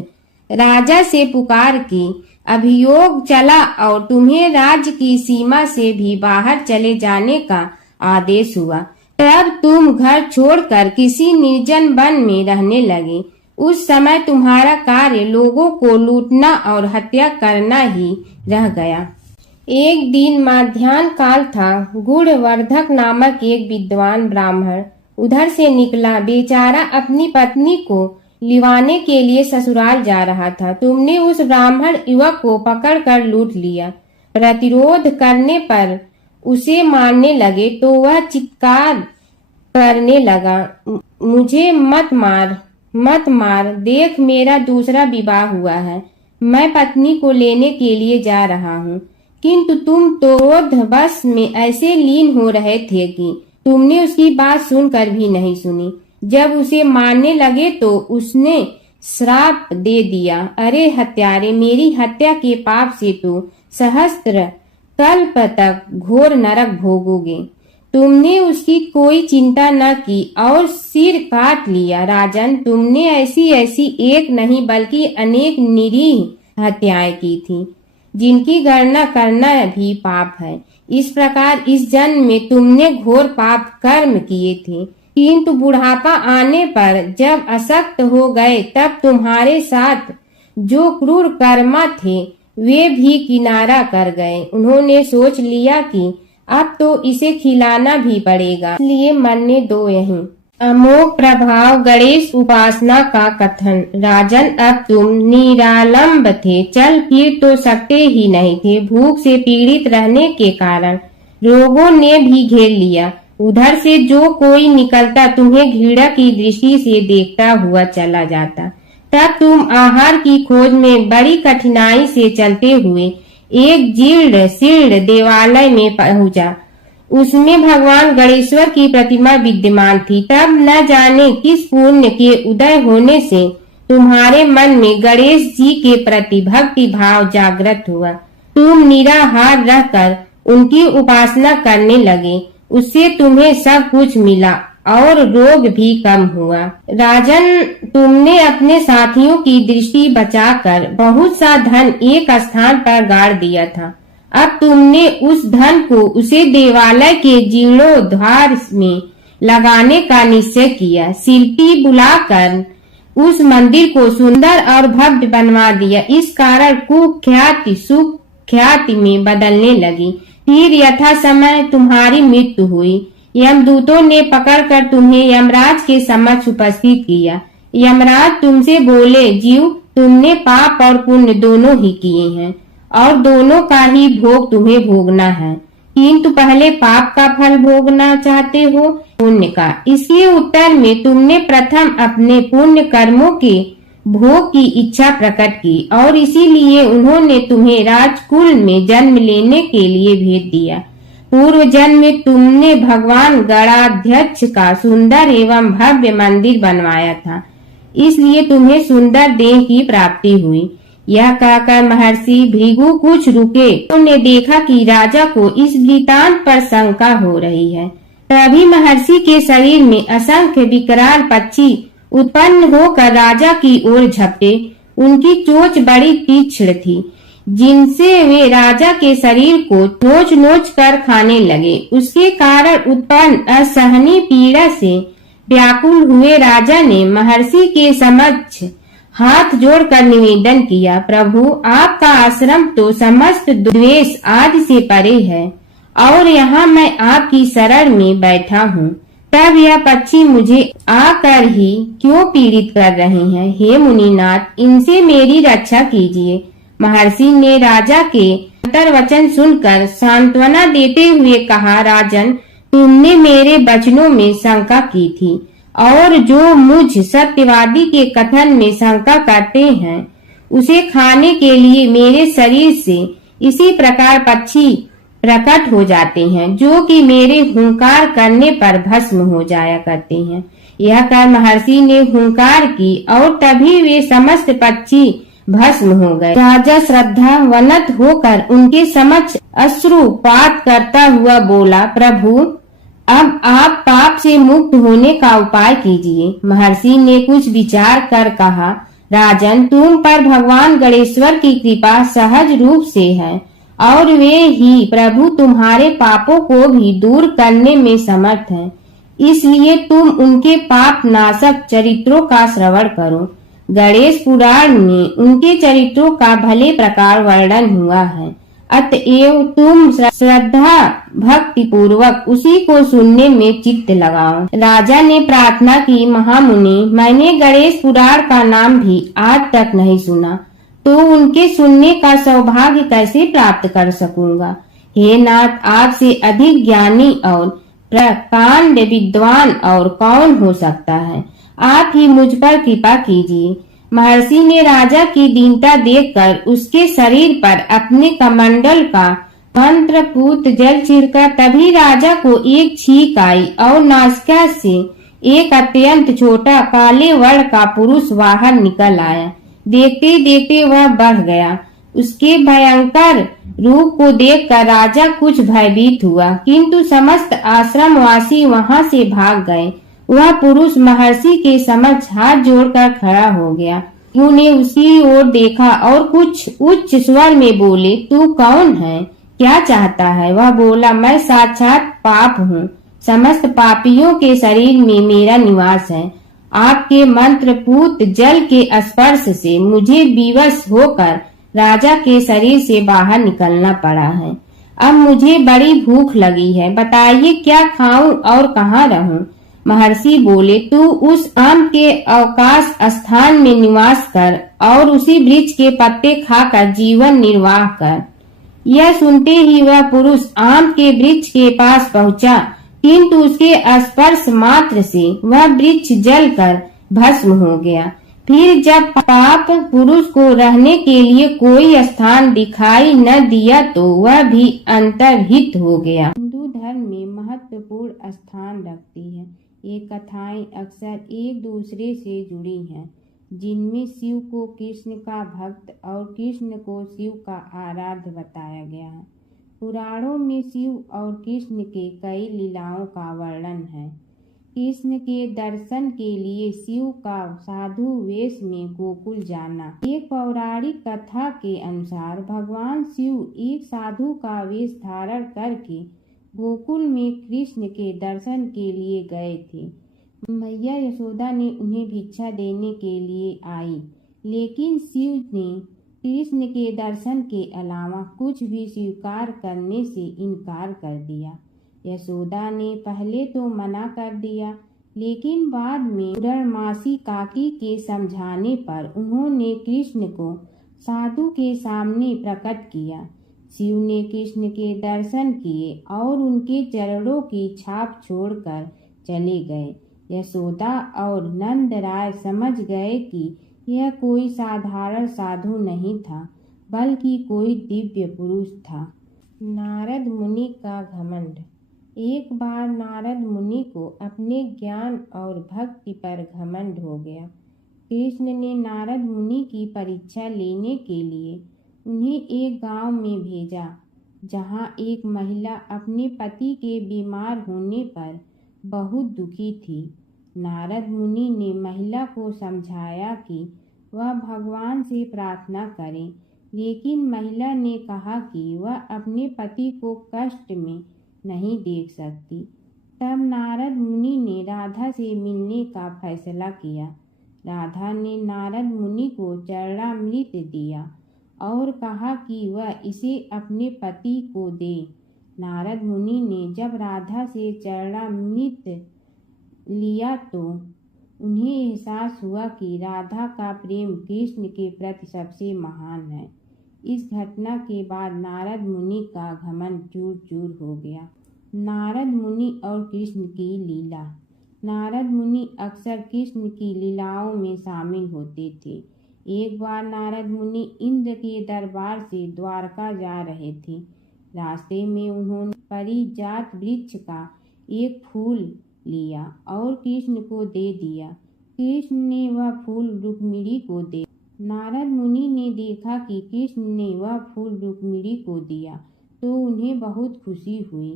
राजा से पुकार की। अभियोग चला और तुम्हें राज्य की सीमा से भी बाहर चले जाने का आदेश हुआ। तब तुम घर छोड़कर किसी निर्जन वन में रहने लगे। उस समय तुम्हारा कार्य लोगों को लूटना और हत्या करना ही रह गया। एक दिन मध्याह्न काल था। गुणवर्धक नामक एक विद्वान ब्राह्मण उधर से निकला। बेचारा अपनी पत्नी को लिवाने के लिए ससुराल जा रहा था। तुमने उस ब्राह्मण युवक को पकड़कर लूट लिया। प्रतिरोध करने पर उसे मारने लगे तो वह चित्कार करने लगा, मुझे मत मार, मत मार, देख मेरा दूसरा विवाह हुआ है, मैं पत्नी को लेने के लिए जा रहा हूँ। किंतु तुम तो क्रोधवश में ऐसे लीन हो रहे थे कि तुमने उसकी बात सुनकर भी नहीं सुनी। जब उसे मारने लगे तो उसने श्राप दे दिया, अरे हत्यारे, मेरी हत्या के पाप से तो सहस्त्र कल्प तक घोर नरक भोगोगे। तुमने उसकी कोई चिंता न की और सिर काट लिया। राजन, तुमने ऐसी एक नहीं बल्कि अनेक निरीह हत्याएं की थी, जिनकी गणना करना भी पाप है। इस प्रकार इस जन्म में तुमने घोर पाप कर्म किए थे, किंतु बुढ़ापा आने पर जब अशक्त हो गए तब तुम्हारे साथ जो क्रूर कर्मा थे वे भी किनारा कर गए। उन्होंने सोच लिया कि अब तो इसे खिलाना भी पड़ेगा, इसलिए मरने दो यहीं। अमोघ प्रभाव गणेश उपासना का कथन। राजन, अब तुम निरालंब थे, चल फिर तो सकते ही नहीं थे। भूख से पीड़ित रहने के कारण रोगों ने भी घेर लिया। उधर से जो कोई निकलता तुम्हें घृणा की दृष्टि से देखता हुआ चला जाता। तब तुम आहार की खोज में बड़ी कठिनाई से चलते हुए एक जीर्ण शीर्ण देवालय में पहुंचा। उसमें भगवान गणेश्वर की प्रतिमा विद्यमान थी। तब न जाने किस पुण्य के उदय होने से तुम्हारे मन में गणेश जी के प्रति भक्ति भाव जागृत हुआ। तुम निराहार रहकर उनकी उपासना करने लगे। उससे तुम्हें सब कुछ मिला और रोग भी कम हुआ। राजन, तुमने अपने साथियों की दृष्टि बचाकर बहुत सा धन एक स्थान पर गाड़ दिया था। अब तुमने उस धन को उसे देवालय के जीर्णोद्धार में लगाने का निश्चय किया। शिल्पी बुलाकर उस मंदिर को सुंदर और भव्य बनवा दिया। इस कारण कुख्याति सुख्याति में बदलने लगी। फिर यथा समय तुम्हारी मृत्यु हुई। यमदूतों ने पकड़कर तुम्हें यमराज के समक्ष उपस्थित किया। यमराज तुमसे बोले, जीव, तुमने पाप और पुण्य दोनों ही किए हैं और दोनों का ही भोग तुम्हें भोगना है, किंतु पहले पाप का फल भोगना चाहते हो पुण्य का। इसके उत्तर में तुमने प्रथम अपने पुण्य कर्मों के भोग की इच्छा प्रकट की और इसीलिए उन्होंने तुम्हें राजकुल में जन्म लेने के लिए भेज दिया। पूर्व जन्म में तुमने भगवान गणाध्यक्ष का सुंदर एवं भव्य मंदिर बनवाया था, इसलिए तुम्हें सुंदर देह की प्राप्ति हुई। यह कहकर महर्षि भृगु कुछ रुके। उन्होंने देखा कि राजा को इस वृतांत पर शंका हो रही है। तभी महर्षि के शरीर में असंख्य विकराल पक्षी उत्पन्न होकर राजा की ओर झपटे। उनकी चोंच बड़ी तीक्ष्ण थी, जिनसे वे राजा के शरीर को नोच नोच कर खाने लगे। उसके कारण उत्पन्न असहनीय पीड़ा से व्याकुल हुए राजा ने महर्षि के समक्ष हाथ जोड़कर निवेदन किया, प्रभु, आपका आश्रम तो समस्त द्वेष आदि से परे है और यहाँ मैं आपकी शरण में बैठा हूँ। तब यह पक्षी मुझे आकर ही क्यों पीड़ित कर रहे हैं? हे मुनिनाथ, इनसे मेरी रक्षा कीजिए। महर्षि ने राजा के अंतर्वचन सुनकर सांत्वना देते हुए कहा, राजन, तुमने मेरे वचनों में शंका की थी और जो मुझ सत्यवादी के कथन में शंका करते हैं उसे खाने के लिए मेरे शरीर से इसी प्रकार पक्षी प्रकट हो जाते हैं, जो कि मेरे हुंकार करने पर भस्म हो जाया करते हैं। यह कर महर्षि ने हुंकार की और तभी वे समस्त पक्षी भस्म हो गए। राजा श्रद्धावनत होकर उनके समक्ष अश्रुपात करता हुआ बोला, प्रभु, अब आप पाप से मुक्त होने का उपाय कीजिए। महर्षि ने कुछ विचार कर कहा, राजन, तुम पर भगवान गणेश्वर की कृपा सहज रूप से है और वे ही प्रभु तुम्हारे पापों को भी दूर करने में समर्थ हैं। इसलिए तुम उनके पाप नाशक चरित्रों का श्रवण करो। गणेश पुराण में उनके चरित्रों का भले प्रकार वर्णन हुआ है। अतएव तुम श्रद्धा भक्ति पूर्वक उसी को सुनने में चित्त लगाओ। राजा ने प्रार्थना की, महामुनि, मैंने गणेश पुराण का नाम भी आज तक नहीं सुना, तो उनके सुनने का सौभाग्य कैसे प्राप्त कर सकूंगा। हे नाथ, आपसे अधिक ज्ञानी और प्रकांड विद्वान और कौन हो सकता है। आप ही मुझ पर कृपा कीजिए। महर्षि ने राजा की दीनता देखकर उसके शरीर पर अपने कमंडल का मंत्रपूत जल छिड़का। तभी राजा को एक छींक आई और नासिका से एक अत्यंत छोटा काले वर्ण का पुरुष बाहर निकल आया। देखते देखते वह बढ़ गया। उसके भयंकर रूप को देखकर राजा कुछ भयभीत हुआ, किंतु समस्त आश्रमवासी वहां से भाग गए। वह पुरुष महर्षि के समक्ष हाथ जोड़कर खड़ा हो गया। उन्हें उसकी ओर देखा और कुछ उच्च स्वर में बोले, तू कौन है, क्या चाहता है। वह बोला, मैं साक्षात पाप हूँ। समस्त पापियों के शरीर में मेरा निवास है। आपके मंत्रपूत जल के स्पर्श से मुझे विवश होकर राजा के शरीर से बाहर निकलना पड़ा है। अब मुझे बड़ी भूख लगी है, बताइए क्या खाऊं और कहाँ रहूं। महर्षि बोले, तू उस आम के अवकाश स्थान में निवास कर और उसी वृक्ष के पत्ते खाकर जीवन निर्वाह कर। यह सुनते ही वह पुरुष आम के वृक्ष के पास पहुंचा, किंतु उसके स्पर्श मात्र से वह वृक्ष जलकर भस्म हो गया। फिर जब पाप पुरुष को रहने के लिए कोई स्थान दिखाई न दिया तो वह भी अंतर्हित हो गया। हिंदू धर्म में महत्वपूर्ण स्थान रखती है। ये कथाएं अक्सर एक दूसरे से जुड़ी हैं, जिनमें शिव को कृष्ण का भक्त और कृष्ण को शिव का आराध्य बताया गया है। पुराणों में शिव और कृष्ण के कई लीलाओं का वर्णन है। कृष्ण के दर्शन के लिए शिव का साधु वेश में गोकुल जाना। एक पौराणिक कथा के अनुसार भगवान शिव एक साधु का वेश धारण करके गोकुल में कृष्ण के दर्शन के लिए गए थे। मैया यशोदा ने उन्हें भिक्षा देने के लिए आई, लेकिन शिव ने कृष्ण के दर्शन के अलावा कुछ भी स्वीकार करने से इनकार कर दिया। यशोदा ने पहले तो मना कर दिया, लेकिन बाद में पूर्णमासी काकी के समझाने पर उन्होंने कृष्ण को साधु के सामने प्रकट किया। शिव ने कृष्ण के दर्शन किए और उनके चरणों की छाप छोड़कर चले गए। यशोदा और नंद राय समझ गए कि यह कोई साधारण साधु नहीं था, बल्कि कोई दिव्य पुरुष था। नारद मुनि का घमंड। एक बार नारद मुनि को अपने ज्ञान और भक्ति पर घमंड हो गया। कृष्ण ने नारद मुनि की परीक्षा लेने के लिए उन्हें एक गांव में भेजा, जहां एक महिला अपने पति के बीमार होने पर बहुत दुखी थी। नारद मुनि ने महिला को समझाया कि वह भगवान से प्रार्थना करे, लेकिन महिला ने कहा कि वह अपने पति को कष्ट में नहीं देख सकती। तब नारद मुनि ने राधा से मिलने का फैसला किया। राधा ने नारद मुनि को चरणामृत दिया और कहा कि वह इसे अपने पति को दे। नारद मुनि ने जब राधा से चरणामृत लिया तो उन्हें एहसास हुआ कि राधा का प्रेम कृष्ण के प्रति सबसे महान है। इस घटना के बाद नारद मुनि का घमंड चूर चूर हो गया। नारद मुनि और कृष्ण की लीला। नारद मुनि अक्सर कृष्ण की लीलाओं में शामिल होते थे। एक बार नारद मुनि इंद्र के दरबार से द्वारका जा रहे थे। रास्ते में उन्होंने पारिजात वृक्ष का एक फूल लिया और कृष्ण को दे दिया। कृष्ण ने वह फूल रुक्मिणी को दे। नारद मुनि ने देखा कि कृष्ण ने वह फूल रुक्मिणी को दिया तो उन्हें बहुत खुशी हुई।